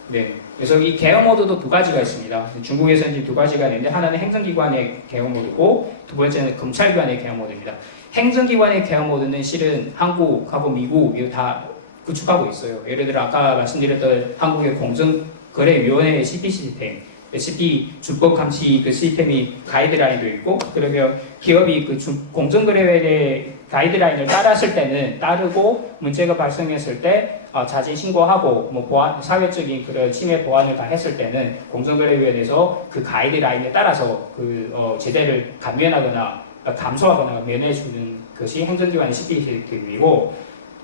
네. 그래서 이 개혁 모드도 두 가지가 있습니다. 중국에서는 두 가지가 있는데 하나는 행정기관의 개혁 모드고 두 번째는 검찰기관의 개혁 모드입니다. 행정기관의 개혁 모드는 실은 한국하고 미국 이거 다 구축하고 있어요. 예를 들어 아까 말씀드렸던 한국의 공정거래위원회의 CP 시스템, CP 준법 감시 그 시스템이 가이드라인도 있고 그러면 기업이 그 공정거래위원회 가이드라인을 따랐을 때는 따르고 문제가 발생했을 때 자진 신고하고 뭐 보안 사회적인 그런 침해 보완을 다 했을 때는 공정거래위원회에서 그 가이드라인에 따라서 그 제재를 감면하거나 감소하거나 면해주는 것이 행정기관의 CP 시스템이고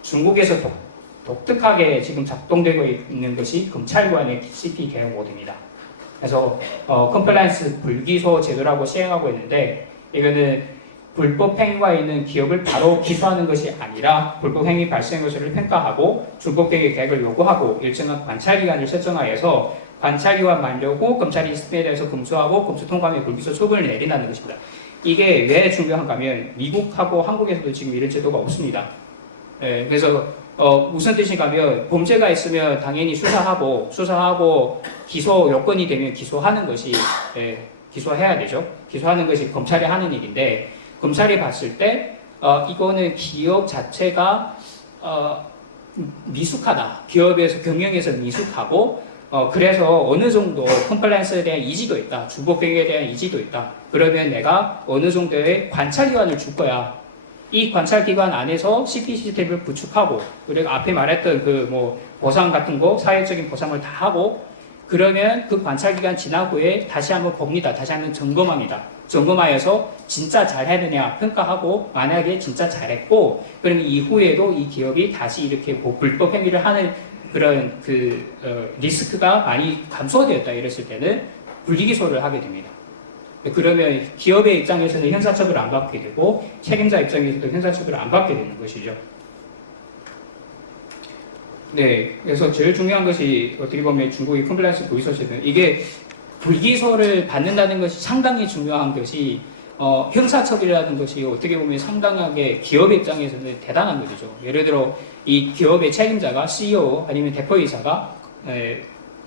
중국에서 독특하게 지금 작동되고 있는 것이 검찰기관의 CP 개혁 모드입니다. 그래서 컴플라이언스 불기소 제도라고 시행하고 있는데 이거는 불법 행위가 있는 기업을 바로 기소하는 것이 아니라 불법 행위 발생 것을 평가하고 불법 행위 계획을 요구하고 일정한 관찰 기간을 설정하여서 관찰 기간 만료 후 검찰이 시스템에 대해서 검수하고 검수 통과하면 불기소 처분을 내린다는 것입니다. 이게 왜 중요한가 하면 미국하고 한국에서도 지금 이런 제도가 없습니다. 그래서 무슨 뜻인가 하면 범죄가 있으면 당연히 수사하고 기소 요건이 되면 기소하는 것이 기소해야 되죠. 기소하는 것이 검찰이 하는 일인데 검찰이 봤을 때 이거는 기업 자체가 미숙하다. 기업에서 경영에서 미숙하고 그래서 어느 정도 컴플라이언스에 대한 이지도 있다. 주법행위에 대한 이지도 있다. 그러면 내가 어느 정도의 관찰기관을 줄 거야. 이 관찰기관 안에서 CP 시스템을 구축하고 그리고 앞에 말했던 그 뭐 보상 같은 거 사회적인 보상을 다 하고 그러면 그 관찰기간 지난 후에 다시 한번 봅니다. 다시 한번 점검합니다. 점검하여서 진짜 잘했느냐 평가하고 만약에 진짜 잘했고 그러면 이후에도 이 기업이 다시 이렇게 불법 행위를 하는 그런 리스크가 많이 감소되었다 이랬을 때는 불기소를 하게 됩니다. 그러면 기업의 입장에서는 형사처벌을 안 받게 되고 책임자 입장에서도 형사처벌을 안 받게 되는 것이죠. 네, 그래서 제일 중요한 것이 어떻게 보면 중국의 컴플라이언스 불기소제도는 이게 불기소를 받는다는 것이 상당히 중요한 것이 형사처벌이라는 것이 어떻게 보면 상당하게 기업의 입장에서는 대단한 것이죠. 예를 들어 이 기업의 책임자가 CEO 아니면 대표이사가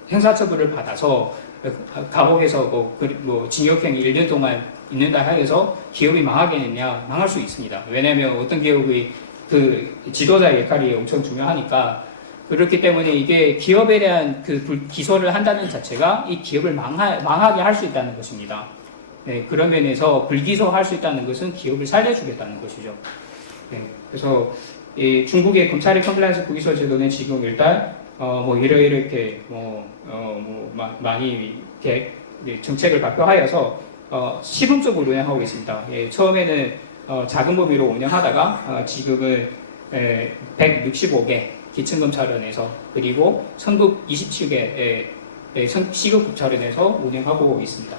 형사처벌을 받아서 감옥에서 뭐 징역형 1년 동안 있는다 해서 기업이 망하겠느냐? 망할 수 있습니다. 왜냐하면 어떤 기업의 그 지도자의 역할이 엄청 중요하니까 그렇기 때문에 이게 기업에 대한 그 기소를 한다는 자체가 이 기업을 망하게 할 수 있다는 것입니다. 네, 그런 면에서 불기소할 수 있다는 것은 기업을 살려주겠다는 것이죠. 네, 그래서 이 중국의 검찰의 컴플라이언스 불기소 제도는 지금 일단 뭐 이렇게 많이 이렇게 정책을 발표하여서 시범적으로 운영하고 있습니다. 예, 처음에는 작은 범위로 운영하다가 지금은 165개 기층검찰원에서 그리고 전국 27개 시급검찰원에서 운영하고 있습니다.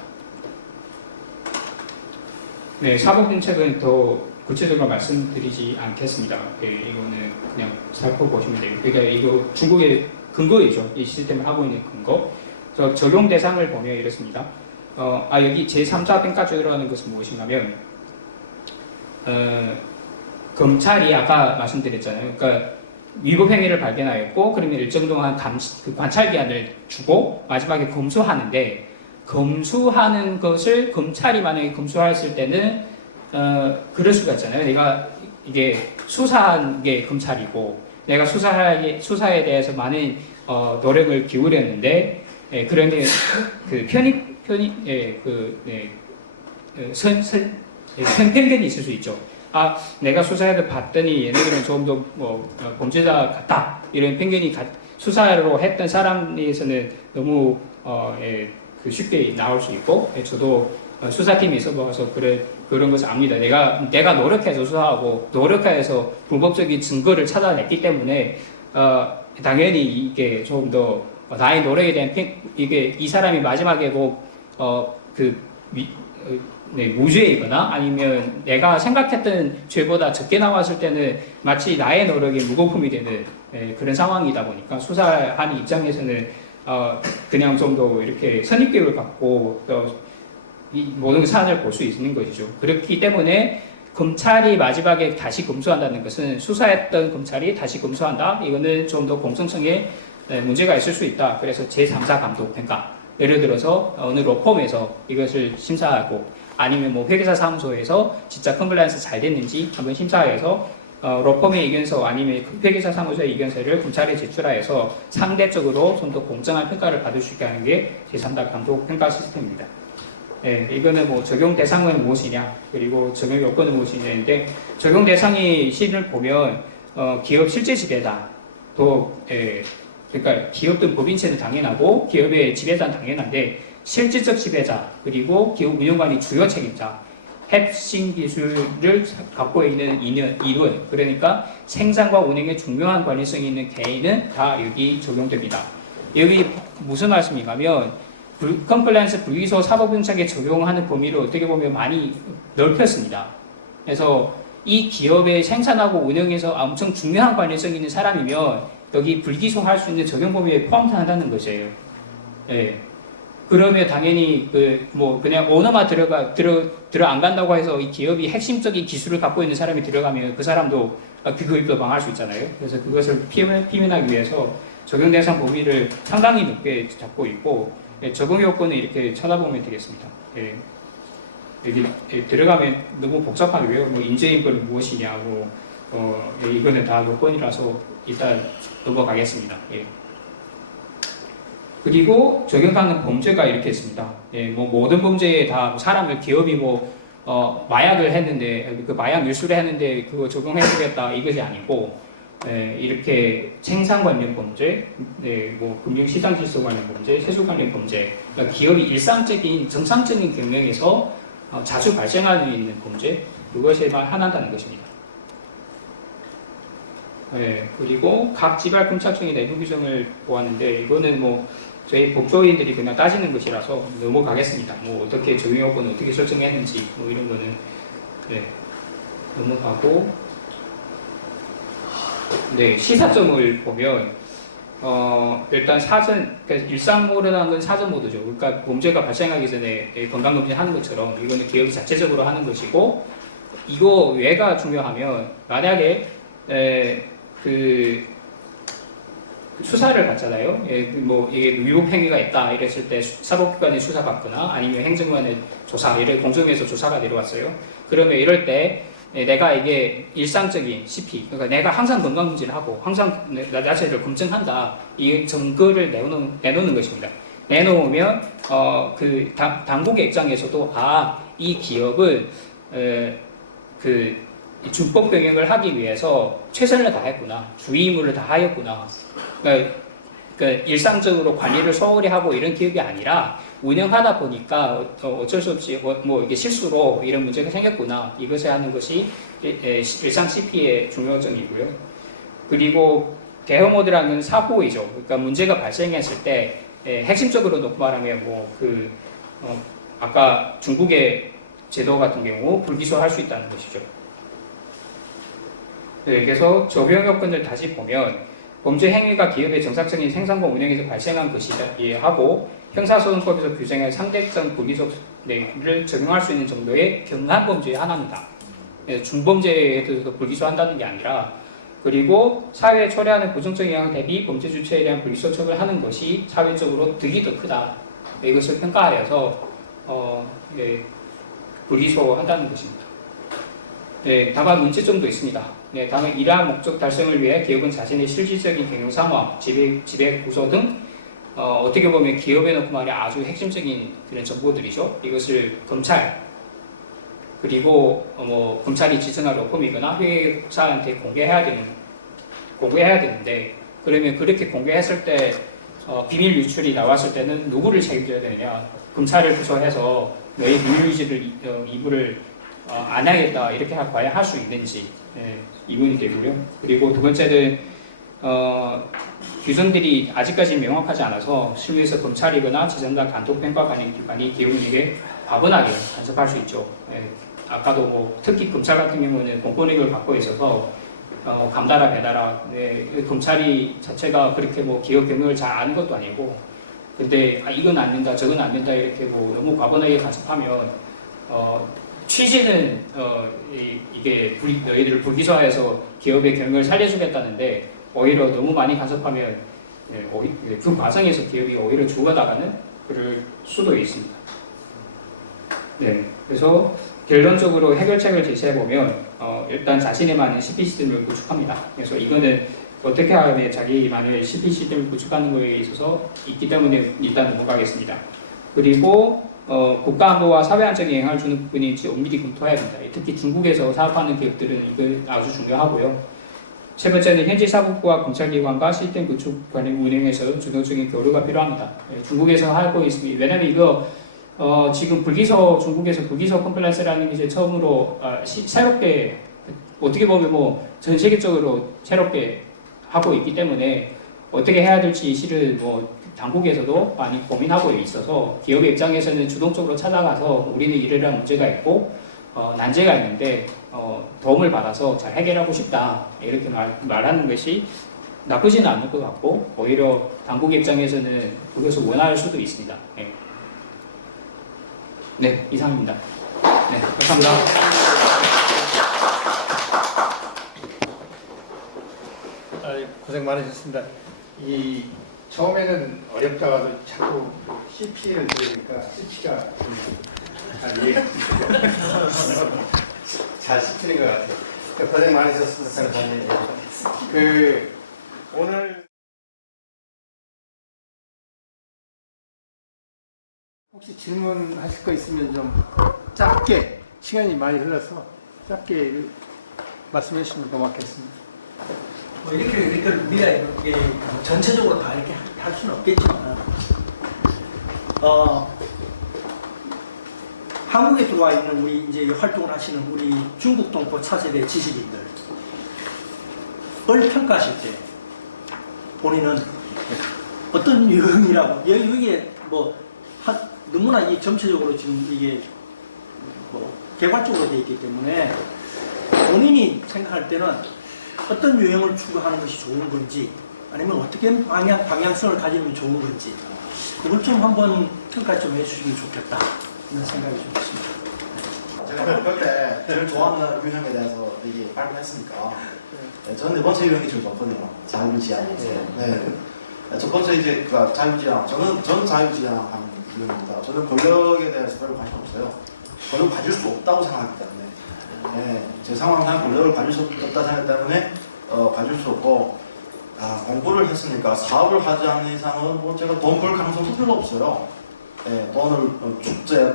네, 사법정책은 더 구체적으로 말씀드리지 않겠습니다. 네, 이거는 그냥 살펴보시면 돼요. 그러니까 이거 중국의 근거이죠. 이 시스템을 하고 있는 근거. 그래서 적용 대상을 보면 이렇습니다. 여기 제3자 평가제도라는 것은 무엇인가면 검찰이 아까 말씀드렸잖아요. 그러니까 위법 행위를 발견하였고 그러면 일정 동안 관찰 기한을 주고 마지막에 검수하는데 검수하는 것을 검찰이 만약에 검수했을 때는 그럴 수가 있잖아요. 내가 이게 수사한 게 검찰이고 내가 수사에 대해서 많은 노력을 기울였는데 그런데 그 편견이 있을 수 있죠. 내가 수사해도 봤더니 얘네들은 좀 더 범죄자 같다 이런 편견이 수사로 했던 사람에서는 너무 쉽게 나올 수 있고 저도 수사팀에 있어서 그런 것을 압니다. 내가 노력해서 수사하고 노력해서 불법적인 증거를 찾아냈기 때문에 당연히 이게 좀 더 나의 노력에 대한 이게 이 사람이 마지막에 무죄이거나 아니면 내가 생각했던 죄보다 적게 나왔을 때는 마치 나의 노력이 무거움이 되는 그런 상황이다 보니까 수사하는 입장에서는 그냥 좀 더 이렇게 선입견을 갖고 이 모든 사안을 볼 수 있는 것이죠. 그렇기 때문에 검찰이 마지막에 다시 검수한다는 것은 수사했던 검찰이 다시 검수한다. 이거는 좀 더 공정성에 문제가 있을 수 있다. 그래서 제3자 감독 평가. 예를 들어서 어느 로펌에서 이것을 심사하고 아니면 뭐 회계사 사무소에서 진짜 컴플라이언스 잘 됐는지 한번 심사해서 로펌의 이견서 아니면 회계사 사무소의 이견서를 검찰에 제출하여서 상대적으로 좀 더 공정한 평가를 받을 수 있게 하는 게 제3자 감독 평가 시스템입니다. 네, 이거는 뭐 적용 대상은 무엇이냐, 그리고 적용 요건은 무엇이냐인데, 적용 대상이 시를 보면, 기업 실제 지배자, 그러니까 기업든 법인체는 당연하고, 기업의 지배자는 당연한데, 실질적 지배자, 그리고 기업 운영관이 주요 책임자, 핵심 기술을 갖고 있는 인원, 그러니까 생산과 운영에 중요한 관련성이 있는 개인은 다 여기 적용됩니다. 여기 무슨 말씀이냐면, 컴플라이언스 불기소 사법경찰에 적용하는 범위를 어떻게 보면 많이 넓혔습니다. 그래서 이 기업의 생산하고 운영에서 엄청 중요한 관련성이 있는 사람이면 여기 불기소할 수 있는 적용 범위에 포함한다는 것이에요. 예. 그러면 당연히 그냥 오너만 들어 안 간다고 해서 이 기업이 핵심적인 기술을 갖고 있는 사람이 들어가면 그 사람도 그 구입도 망할 수 있잖아요. 그래서 그것을 피면하기 위해서 적용 대상 범위를 상당히 높게 잡고 있고, 적용 요건은 이렇게 쳐다보면 되겠습니다. 예. 여기 들어가면 너무 복잡하고요. 뭐 인재인권은 무엇이냐, 이거는 다 요건이라서 일단 넘어가겠습니다. 예. 그리고 적용하는 범죄가 이렇게 있습니다. 예, 뭐 모든 범죄에 다 사람을 기업이 마약을 했는데 그 마약 밀수를 했는데 그거 적용해주겠다 이것이 아니고. 이렇게 생산 관련 범죄, 뭐 금융시장 질서 관련 범죄, 세수 관련 범죄, 그러니까 기업이 일상적인 정상적인 경영에서 자주 발생하는 있는 범죄, 그것에만 한한다는 것입니다. 그리고 각 지발 검찰청의 내부 규정을 보았는데 이거는 뭐 저희 법조인들이 그냥 따지는 것이라서 넘어가겠습니다. 뭐 어떻게 적용 요건을 어떻게 설정했는지 뭐 이런 거는 넘어가고. 네, 시사점을 보면 일단 그러니까 일상모드라는 건 사전 모드죠. 그러니까 범죄가 발생하기 전에 건강검진 하는 것처럼 이거는 기업이 자체적으로 하는 것이고, 이거 왜가 중요하면 만약에 수사를 받잖아요. 뭐 이게 위법 행위가 있다 이랬을 때 사법기관이 수사받거나 아니면 행정관의 조사, 예를 공정위에서 조사가 내려왔어요. 그러면 이럴 때 내가 이게 일상적인 CP, 그러니까 내가 항상 건강검진을 하고 항상 나 자체를 검증한다, 이 증거를 내놓는 것입니다. 내놓으면 그 당국의 입장에서도 이 기업은 준법 병행을 하기 위해서 최선을 다했구나, 주의임무를 다하였구나. 그러니까 일상적으로 관리를 소홀히 하고 이런 기업이 아니라 운영하다 보니까 어쩔 수 없이 뭐 이게 실수로 이런 문제가 생겼구나, 이것을 하는 것이 일상 CP의 중요점이고요. 그리고 개혁 모드라는 사고이죠. 그러니까 문제가 발생했을 때 핵심적으로 놓고 말하면 아까 중국의 제도 같은 경우 불기소할 수 있다는 것이죠. 그래서 적용 요건을 다시 보면 범죄 행위가 기업의 정상적인 생산과 운영에서 발생한 것이다 하고, 형사소송법에서 규정한 상대적 불기소를 적용할 수 있는 정도의 경한 범죄의 하나입니다. 중범죄에 대해서 불기소한다는 게 아니라, 그리고 사회에 초래하는 부정적 영향 대비 범죄 주체에 대한 불기소 처벌을 하는 것이 사회적으로 득이 더 크다, 이것을 평가하여서 불기소한다는 것입니다. 다만 문제점도 있습니다. 다만 이러한 목적 달성을 위해 기업은 자신의 실질적인 경영 상황, 지배 구조 등 어떻게 보면 기업에 놓고 말해 아주 핵심적인 그런 정보들이죠. 이것을 검찰, 그리고 검찰이 지정한 로펌이거나 회계사한테 공개해야 되는데, 그러면 그렇게 공개했을 때 비밀 유출이 나왔을 때는 누구를 책임져야 되느냐? 검찰을 구성해서 너의 비밀 유지를 이부를 안 하겠다 이렇게 과연 할 수 있는지 이문이 되고요. 그리고 두 번째는 규정들이 아직까지 명확하지 않아서 실무에서 검찰이거나 제3자 간독평가관의 기관이 기업운익에 과분하게 간섭할 수 있죠. 예, 아까도 뭐 특히 검찰 같은 경우는 공권력을 갖고 있어서 감다라 배다라 검찰이 자체가 그렇게 뭐 기업 경영을 잘 아는 것도 아니고 근데 이건 안 된다 저건 안 된다 이렇게 뭐 너무 과분하게 간섭하면 취지는 이게 너희들을 불기소화해서 기업의 경영을 살려주겠다는데 오히려 너무 많이 간섭하면 그 과정에서 기업이 오히려 죽어나가는 그럴 수도 있습니다. 네, 그래서 결론적으로 해결책을 제시해보면 일단 자신에만은 CP 시스템을 구축합니다. 그래서 이거는 어떻게 하면 자기만의 CP 시스템을 구축하는 거에 있어서 있기 때문에 일단 넘어가겠습니다. 그리고 국가안보와 사회 안정에 영향을 주는 부분인지 엄밀히 검토해야 된다. 특히 중국에서 사업하는 기업들은 이거 아주 중요하고요. 세 번째는 현지 사법부와 검찰기관과 시스템 구축 관련 운영에서 주도적인 교류가 필요합니다. 중국에서 하고 있습니다. 왜냐하면 이거 지금 중국에서 불기소 컴플라이언스라는 게 이제 처음으로 새롭게 어떻게 보면 뭐 전 세계적으로 새롭게 하고 있기 때문에 어떻게 해야 될지 실은 뭐 당국에서도 많이 고민하고 있어서 기업의 입장에서는 주동적으로 찾아가서 우리는 이러한 문제가 있고 난제가 있는데 도움을 받아서 잘 해결하고 싶다 이렇게 말하는 것이 나쁘지는 않을 것 같고 오히려 당국 입장에서는 그것을 원할 수도 있습니다. 네, 네 이상입니다. 네 감사합니다. 고생 많으셨습니다. 처음에는 어렵다가도 자꾸 CP를 들으니까 CP가 잘 씹히는 것 같아요. 고생 많으셨습니다. 오늘 혹시 질문하실 거 있으면 좀 짧게 시간이 많이 흘러서 짧게 말씀해 주시면 고맙겠습니다. 이렇게 우리가 이렇게 전체적으로 다 이렇게 할 수는 없겠지만, 한국에 들어와 있는 우리 이제 활동을 하시는 우리 중국 동포 차세대 지식인들, 을 평가하실 때 본인은 어떤 유형이라고, 여기에 뭐 너무나 이 전체적으로 지금 이게 뭐 개괄적으로 되어 있기 때문에 본인이 생각할 때는 어떤 유형을 추구하는 것이 좋은 건지 아니면 어떻게 방향성을 가지면 좋은 건지 이걸 좀 한번 평가 좀 해주시면 좋겠다 이런 생각이 좀 있습니다. 제가 그때 제일 좋아하는 유형에 대해서 되게 발표했으니까 네, 저는 네 번째 유형이 제일 좋거든요. 자유지향. 네. 첫 번째 이제 그 자유지향. 저는 자유지향하는 유형입니다. 저는 권력에 대해서 별로 관심 없어요. 권력을 가질 수 없다고 생각하기 때문에. 네, 제 상황상 권력을 가질 수 없다 생각 때문에 가질 수 없고 공부를 했으니까 사업을 하지 않는 이상은 뭐 제가 돈 벌 가능성도 별로 없어요. 네, 돈을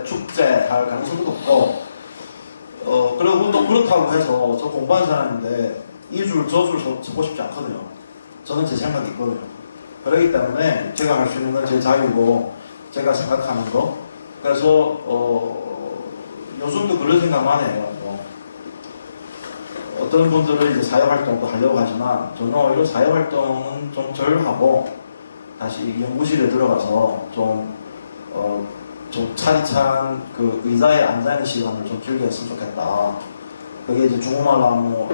축제할 가능성도 없고 그리고 또 그렇다고 해서 저 공부하는 사람인데 이 줄 저 줄 적고 싶지 않거든요. 저는 제 생각이 있거든요. 그렇기 때문에 제가 할 수 있는 건 제 자유고 제가 생각하는 거. 그래서 요즘도 그런 생각만 해요. 어떤 분들은 이제 사회활동도 하려고 하지만 저는 오히려 사회활동은 좀 덜 하고 다시 연구실에 들어가서 좀 차디찬 그 의자에 앉아있는 시간을 좀 길게 했으면 좋겠다. 그게 이제 중국말로 하면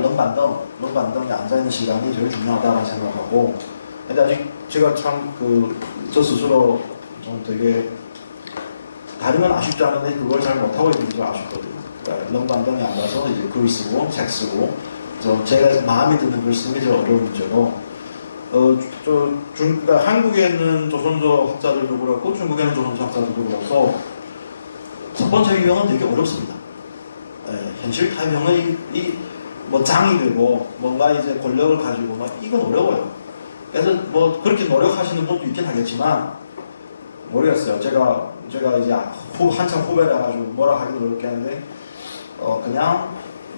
렁반덩에 앉아있는 시간이 제일 중요하다고 생각하고 근데 아직 제가 참 저 스스로 좀 되게 다르면 아쉽지 않은데 그걸 잘 못하고 있는 게 좀 아쉽거든요. 렁반덩에 앉아서 이제 글 쓰고 책 쓰고 제가 마음에 드는 글 쓰는 게 제일 어려운 문제고 그러니까 한국에 있는 조선족 학자들도 그렇고 중국에 있는 조선족 학자들도 그렇고 첫 번째 유형은 되게 어렵습니다. 현실 타협형은 뭐 장이 되고 뭔가 이제 권력을 가지고 막 이건 어려워요. 그래서 뭐 그렇게 노력하시는 분도 있긴 하겠지만 모르겠어요. 제가 이제 한참 후배라 가지고 뭐라 하기도 어렵겠는데 그냥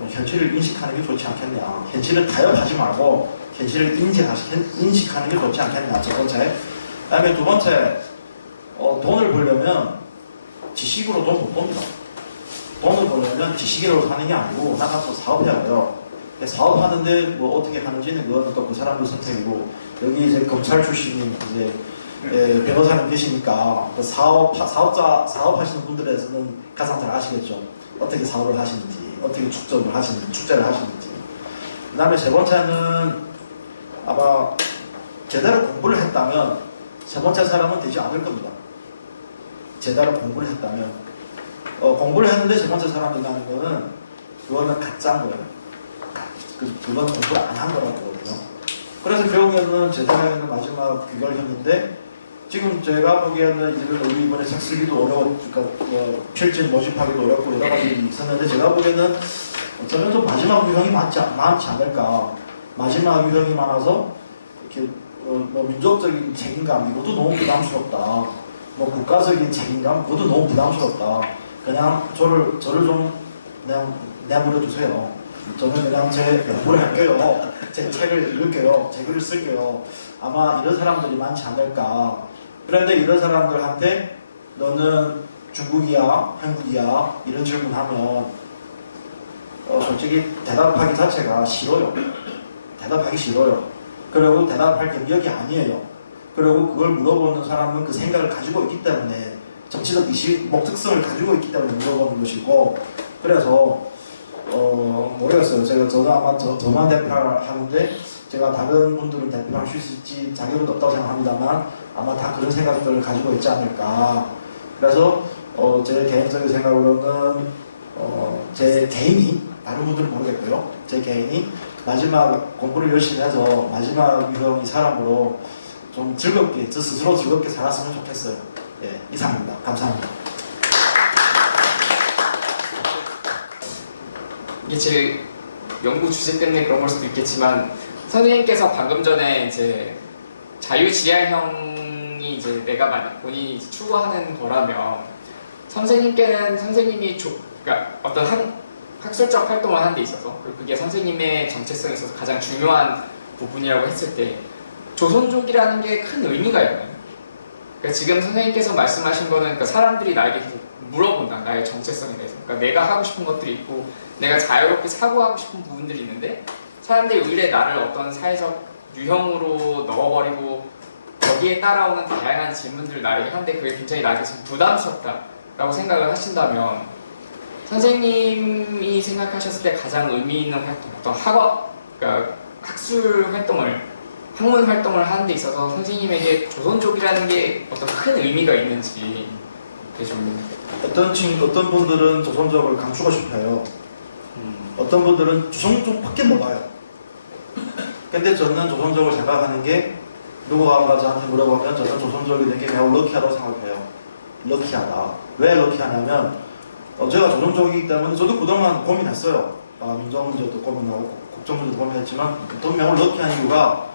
현실을 인식하는 게 좋지 않겠냐. 현실을 타협하지 말고 현실을 인식하는 게 좋지 않겠냐. 첫 번째. 그다음에 두 번째, 돈을 벌려면 지식으로 돈 못 법니다. 돈을 벌려면 지식으로 사는 게 아니고 나가서 사업해야 돼요. 사업하는데 뭐 어떻게 하는지는 그거는 또 그 사람들 선택이고, 여기 이제 검찰 출신인 이제 변호사님 계시니까 그 사업하시는 분들에서는 가장 잘 아시겠죠. 어떻게 사업을 하시는지, 어떻게 축제를 하시는지. 그 다음에 세 번째는 아마 제대로 공부를 했다면 세 번째 사람은 되지 않을 겁니다. 제대로 공부를 했다면. 공부를 했는데 세 번째 사람 된다는 거는 그거는 가짜인 거예요. 그건 공부를 안 한 거라고 거거든요. 그래서 결국에는 제 생각에는 마지막 귀결했는데, 지금 제가 보기에는 우리 이번에 책 쓰기도 어려웠고, 그러니까 필진 모집하기도 어렵고 여러 가지 있었는데, 제가 보기에는 어쩌면 좀 마지막 유형이 많지 않을까. 마지막 유형이 많아서 이렇게 뭐 민족적인 책임감 이것도 너무 부담스럽다. 뭐 국가적인 책임감 그것도 너무 부담스럽다. 그냥 저를 좀 그냥 내버려 두세요. 저는 그냥 제 연구를 할게요. 제 책을 읽을게요. 제 글을 쓸게요. 아마 이런 사람들이 많지 않을까. 그런데 이런 사람들한테 너는 중국이야, 한국이야 이런 질문하면 솔직히 대답하기 자체가 싫어요. 대답하기 싫어요. 그리고 대답할 경력이 아니에요. 그리고 그걸 물어보는 사람은 그 생각을 가지고 있기 때문에, 정치적 목적성을 가지고 있기 때문에 물어보는 것이고, 그래서 모르겠어요. 저도 아마 저만 대표하는데 제가 다른 분들은 대표할 수 있을지 자격은 없다고 생각합니다만 아마 다 그런 생각들을 가지고 있지 않을까. 그래서 제 개인적인 생각으로는 제 개인이, 다른 분들은 모르겠고요. 제 개인이 마지막 공부를 열심히 해서 마지막 유형이 사람으로 좀 즐겁게, 저 스스로 즐겁게 살았으면 좋겠어요. 예, 이상입니다. 감사합니다. 이게 제 연구 주제 때문에 그런 걸 수도 있겠지만, 선생님께서 방금 전에 이제 자유지향형이 이제 본인이 이제 추구하는 거라면, 선생님이 그러니까 어떤 학술적 활동을 하는 데 있어서, 그리고 그게 선생님의 정체성에 있어서 가장 중요한 부분이라고 했을 때 조선족이라는 게 큰 의미가 있나요? 그러니까 지금 선생님께서 말씀하신 거는, 그러니까 사람들이 나에게 계속 물어본다, 나의 정체성에 대해서. 그러니까 내가 하고 싶은 것들이 있고 내가 자유롭게 사고하고 싶은 부분들이 있는데, 사람들이 의뢰 나를 어떤 사회적 유형으로 넣어버리고 거기에 따라오는 다양한 질문들을 나에게 하는데 그게 굉장히 나에게 부담스럽다라고 생각을 하신다면, 선생님이 생각하셨을 때 가장 의미 있는 활동, 어떤 그러니까 학술 활동을, 학문 활동을 하는 데 있어서 선생님에게 조선족이라는 게 어떤 큰 의미가 있는지 좀. 어떤 분들은 조선족을 감추고 싶어요. 어떤 분들은 조선족밖에 몰라요. 근데 저는 조선족을 생각하는 게, 누구가 저한테 물어보면 저는 조선족이 된 게 매우 럭키하다고 생각해요. 럭키하다. 왜 럭키하냐면, 제가 조선족이기 때문에 저도 그동안 고민했어요. 민족 문제도 고민하고 국정 문제도 고민했지만, 더 매우 럭키한 이유가,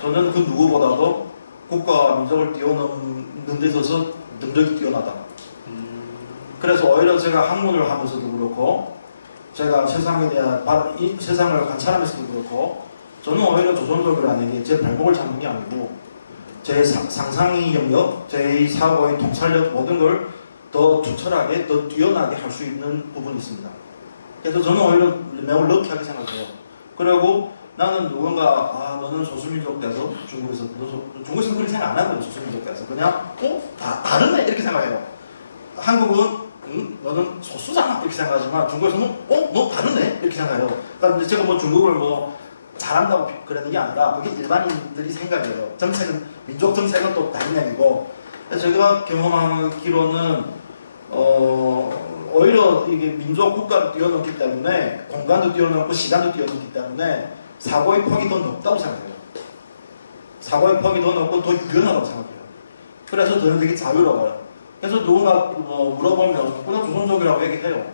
저는 그 누구보다도 국가와 민족을 뛰어넘는 데 있어서 능력이 뛰어나다. 그래서 오히려 제가 학문을 하면서도 그렇고, 제가 세상에 대한 세상을 관찰하면서도 그렇고, 저는 오히려 조선족이라는 게 제 발목을 잡는 게 아니고 제 상상의 영역, 제 사고의 통찰력, 모든 걸 더 투철하게, 더 뛰어나게 할 수 있는 부분이 있습니다. 그래서 저는 오히려 매우 럭키하게 생각해요. 그리고 나는 누군가 너는 소수민족 돼서 중국에서 그렇게 생각 안 하거든요. 소수민족 돼서 그냥 다르네 이렇게 생각해요. 한국은 너는 소수잖아 이렇게 생각하지만, 중국에서는 너 다르네 이렇게 생각해요. 그러니까 제가 뭐 중국을 잘한다고 그러는 게 아니라 그게 일반인들이 생각이에요. 정책은, 민족 정책은 또 다른 얘기고. 제가 경험하기로는 오히려 이게 민족 국가를 뛰어넘기 때문에, 공간도 뛰어넘고 시간도 뛰어넘기 때문에 사고의 폭이 더 넓다고 생각해요. 사고의 폭이 더 넓고 더 유연하다고 생각해요. 그래서 저는 되게 자유로워요. 그래서 누군가 물어보면 그냥 조선족이라고 얘기해요.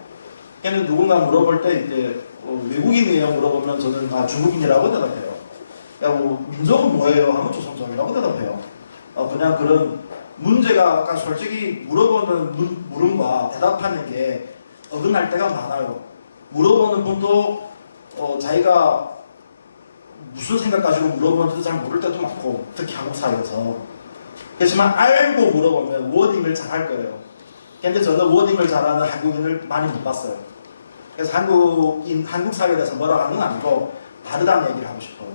근데 누군가 물어볼 때 이제 외국인이에요 물어보면 저는 중국인이라고 대답해요. 민족은 뭐예요? 하면 조선족이라고 대답해요. 그냥 그런 문제가 아까 솔직히 물어보는 물음과 대답하는 게 어긋날 때가 많아요. 물어보는 분도 자기가 무슨 생각 가지고 물어보는지도 잘 모를 때도 많고, 특히 한국 사회에서. 그렇지만 알고 물어보면 워딩을 잘 할 거예요. 근데 저는 워딩을 잘하는 한국인을 많이 못 봤어요. 그래서 한국 사회에 대해서 뭐라 하는 건 아니고 다르다는 얘기를 하고 싶어요.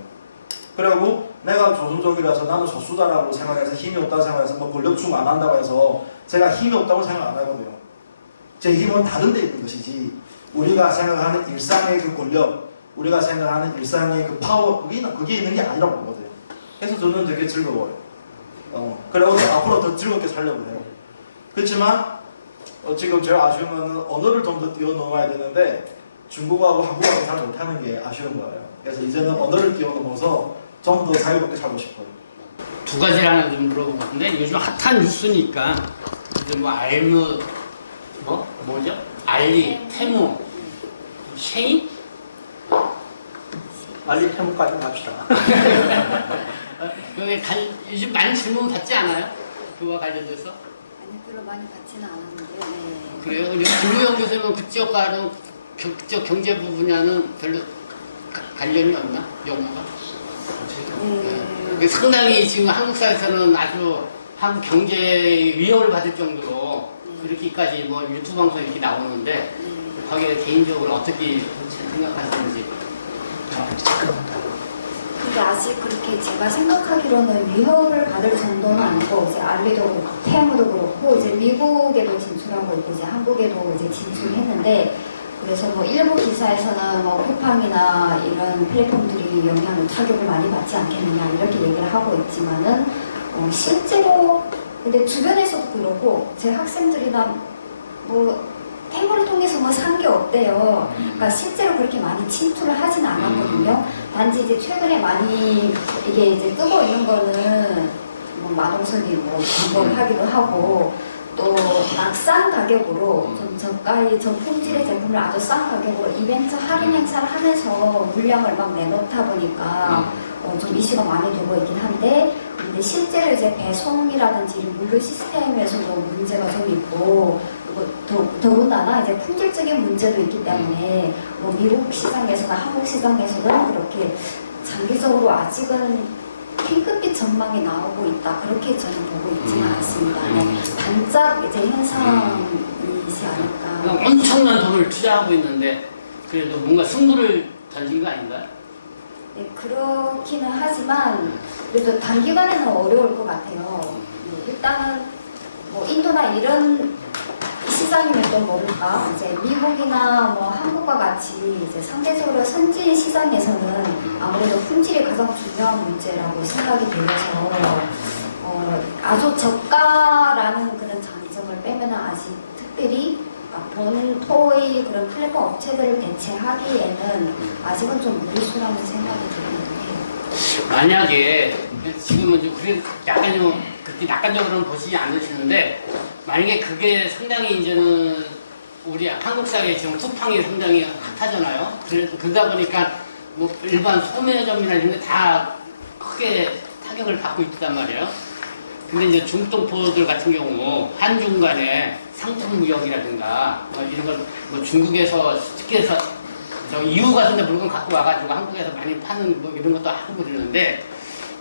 그리고 내가 조선족이라서 나는 소수다라고 생각해서 힘이 없다고 생각해서 뭐 권력충 안 한다고 해서 제가 힘이 없다고 생각 안 하거든요. 제 힘은 다른 데 있는 것이지 우리가 생각하는 일상의 그 권력, 우리가 생각하는 일상의 그 파워, 그게 있는 게 아니라고 보거든요. 그래서 저는 되게 즐거워요. 그리고 앞으로 더 즐겁게 살려고 해요. 그렇지만 지금 제가 아쉬운 거는 언어를 좀 더 뛰어넘어야 되는데 중국어하고 한국어하고 잘 못하는 게 아쉬운 거예요. 그래서 이제는 언어를 뛰어넘어서 좀 더 자유롭게 살고 싶어요. 두 가지를 하나 좀 물어보고 싶은데 요즘 핫한 뉴스니까 이제 뭐 알무 뭐죠? 알리, 테무, 쉐인? 알리 테무까지 갑시다. 요즘 많이 질문 받지 않아요? 그와 관련돼서? 아니 별로 많이 받지는 않았는데. 네. 그래요? 근데 김우영 교수님은 그쪽과는 그쪽 경제 분야는 별로 관련이 없나? 연구가? 상당히 지금 한국 사회에서는 아주 한국 경제의 위협을 받을 정도로 그렇게까지 뭐 유튜브 방송에 이렇게 나오는데 거기에 개인적으로 어떻게 생각하시는지. 근데 아직 그렇게 제가 생각하기로는 위협을 받을 정도는 아니고 이제 알리도 그렇고 테무도 그렇고 이제 미국에도 진출하고 있고 이제 한국에도 이제 진출했는데 그래서 뭐 일부 기사에서는 뭐 쿠팡이나 이런 플랫폼들이 영향을 타격을 많이 받지 않겠느냐 이렇게 얘기를 하고 있지만은 실제로 근데 주변에서도 그러고 제 학생들이나 뭐 테무를 통해서 뭐 산 게 없대요. 그러니까 실제로 그렇게 많이 침투를 하진 않았거든요. 단지 이제 최근에 많이 이게 이제 뜨고 있는 거는 뭐 마동석이 뭐 광고를 하기도 하고 또 막 싼 가격으로 좀 저가의 저품질의 제품을 아주 싼 가격으로 이벤트 할인 행사를 하면서 물량을 막 내놓다 보니까 좀 이슈가 많이 되고 있긴 한데 근데 실제로 이제 배송이라든지 물류 시스템에서도 문제가 좀 있고 더군다나 이제 품질적인 문제도 있기 때문에 뭐 미국 시장에서나 한국 시장에서는 그렇게 장기적으로 아직은 핑크빛 전망이 나오고 있다. 그렇게 저는 보고 있지는 않습니다. 반짝 이제 현상이지 않을까. 엄청난 돈을 투자하고 있는데 그래도 뭔가 승부를 던진 거 아닌가요? 네, 그렇기는 하지만 그래도 단기간에는 어려울 것 같아요. 일단은 뭐 인도나 이런 시장이면 또 모를까 이제 미국이나 뭐 한국과 같이 이제 상대적으로 선진 시장에서는 아무래도 품질이 가장 중요한 문제라고 생각이 되어서 아주 저가라는 그런 장점을 빼면 아직 특별히 본토의 그런 플랫폼 업체들을 대체하기에는 아직은 좀 무리수라는 생각이 드는데 만약에 지금은 좀 약간 좀 그렇게 낙관적으로는 보시지 않으시는데 만약에 그게 상당히 이제는 우리 한국 사회에 지금 쿠팡이 상당히 핫하잖아요. 그래서 그러다 보니까 뭐 일반 소매점이나 이런 게 다 크게 타격을 받고 있단 말이에요. 근데 이제 중동포들 같은 경우 한중 간에 상품 무역이라든가 뭐 이런 걸 뭐 중국에서 특히 해서 저 이웃 같은 데 물건 갖고 와가지고 한국에서 많이 파는 뭐 이런 것도 하고 그러는데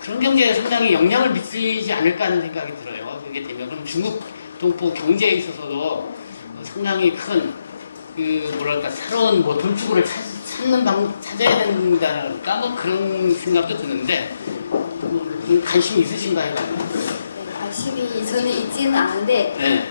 그런 경제에 상당히 영향을 미치지 않을까 하는 생각이 들어요. 그게 되면 그럼 중국 동포 경제에 있어서도 상당히 큰 그 뭐랄까 새로운 뭐 돌출구를 찾는 방법 찾아야 된다랄까 뭐 그런 생각도 드는데 관심이 있으신가요? 네, 관심이 저는 있지는 않은데 네.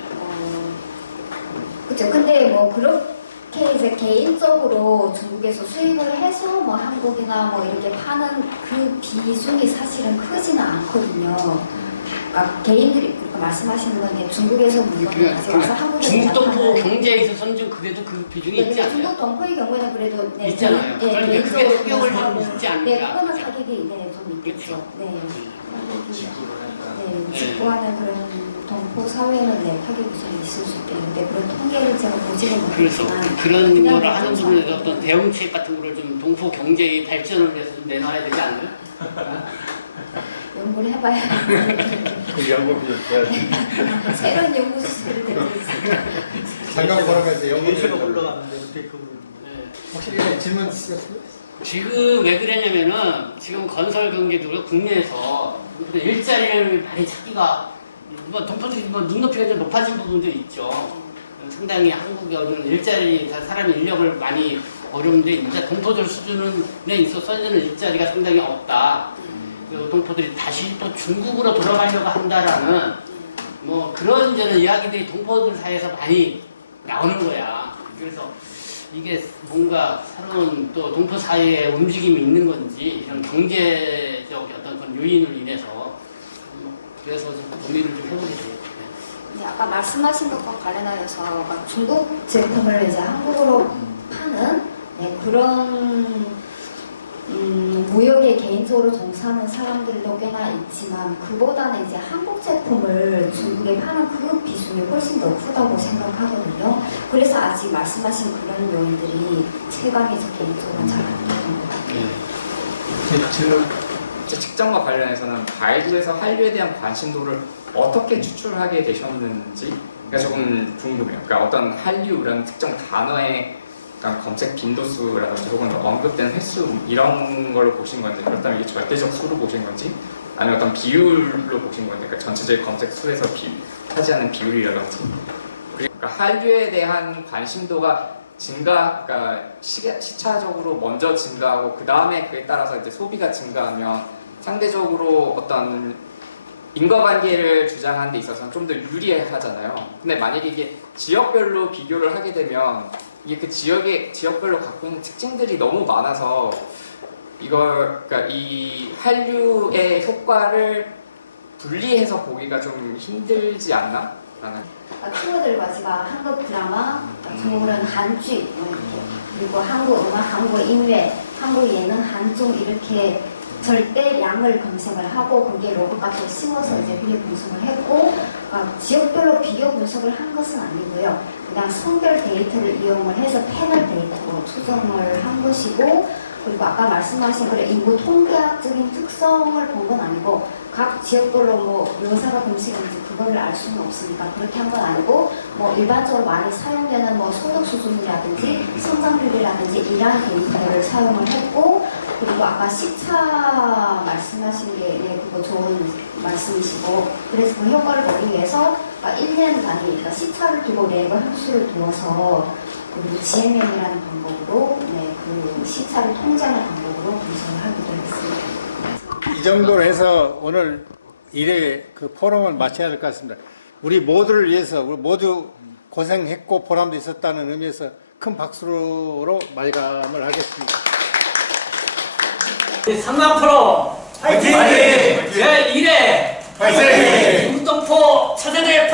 그렇죠. 근데 뭐 그렇게 이제 개인적으로 중국에서 수입을 해서 뭐 한국이나 뭐 이렇게 파는 그 비중이 사실은 크지는 않거든요. 그러니까 개인들이 그러니까 말씀하시는 건 중국에서 물건을 가져와서 한국에 중국 동포 경제에 있어서는 좀 그래도 그 비중이 있지 않나요? 중국 동포의 경우에는 그래도 네, 있잖아요. 네, 그러니까 그게 타격을 개인적으로 좀 있지 않을까? 네, 그거는 타격이 좀 있겠죠. 네. 네, 직구하는 그런 동포 사회는 네, 타격이 좀 있을 수 있겠는데 그런 통계를 제가 보지는 그래서 못했지만 그런 거를 하는 부분에서 어떤 대응책 같은 거를 좀 동포 경제의 발전을 위해서 좀 내놔야 되지 않나요? 연구를 해봐야 새로운 연구 수술을 듣고 있습니다. 상강 포럼에서 연구실로 올라가는데 어떻게 그걸 혹시 질문 있으셨어요? 지금 왜 그러냐면은 지금 건설 경기도 국내에서 일자리를 많이 찾기가 뭐 동포들이 뭐 눈높이가 좀 높아진 부분도 있죠. 상당히 한국이 어려운 일자리 사람의 인력을 많이 어려운데 이제 동포들 수준에 있어서는 일자리가 상당히 없다. 그 동포들이 다시 또 중국으로 돌아가려고 한다라는 뭐 그런 이제는 이야기들이 동포들 사이에서 많이 나오는 거야. 그래서 이게 뭔가 새로운 또 동포 사이에 움직임이 있는 건지 이런 경제적 어떤 그런 요인을 인해서 그래서 좀 고민을 좀 해보게 돼요. 네, 아까 말씀하신 것과 관련하여서 중국 제품을 이제 한국으로 파는 네, 그런 무역에 개인적으로 종사하는 사람들도 꽤나 있지만 그보다는 이제 한국 제품을 중국에 파는 그 비중이 훨씬 더 크다고 생각하거든요. 그래서 아직 말씀하신 그런 요인들이 체감이 저 개인적으로는 잘 안 되는 것 같아요. 제 직장과 관련해서는 바이두에서 한류에 대한 관심도를 어떻게 추출하게 되셨는지 조금 궁금해요. 그러니까 어떤 한류라는 특정 단어의 검색 빈도수라든지 혹은 언급된 횟수 이런 걸로 보신 건지, 그렇다면 이게 절대적 수로 보신 건지, 아니면 어떤 비율로 보신 건지, 그러니까 전체적인 검색 수에서 차지하는 비율이라든지. 그러니까 한류에 대한 관심도가 그러니까 시차적으로 먼저 증가하고 그 다음에 그에 따라서 이제 소비가 증가하면 상대적으로 어떤 인과관계를 주장하는 데 있어서는 좀 더 유리하잖아요. 근데 만약에 이게 지역별로 비교를 하게 되면 이게 그 지역별로 갖고 있는 특징들이 너무 많아서 그러니까 이 한류의 효과를 분리해서 보기가 좀 힘들지 않나? 친구들과 제가 한국 드라마, 중국은 한剧, 그리고 한국 음악, 한국音乐, 한국 예능, 한중 이렇게 절대량을 검색을 하고 거기에 로고값을 심어서 이제 비교 분석을 했고 지역별로 비교 분석을 한 것은 아니고요. 그냥 성별 데이터를 이용을 해서 패널 데이터로 추정을 한 것이고 그리고 아까 말씀하신 그런 인구 통계학적인 특성을 본 건 아니고 각 지역별로 뭐 묘사가 공식인지 그거를 알 수는 없으니까 그렇게 한 건 아니고 뭐 일반적으로 많이 사용되는 뭐 소득 수준이라든지 성장률이라든지 이러한 데이터를 사용을 했고 그리고 아까 시차 말씀하신 게 그거 좋은 말씀이시고 그래서 그 효과를 보기 위해서 1년 단위 그러니까 시차를 두고 랩을 함수를 두어서 그리고 GMM이라는 방법으로 그 시차를 통제하는 방법으로 분석을 하기도 했습니다. 이 정도로 해서 오늘 1회 그 포럼을 마쳐야 될 것 같습니다. 우리 모두를 위해서 우리 모두 고생했고 보람도 있었다는 의미에서 큰 박수로 마감을 하겠습니다. 상강 프로 화이팅! 제1회 김동포 차세대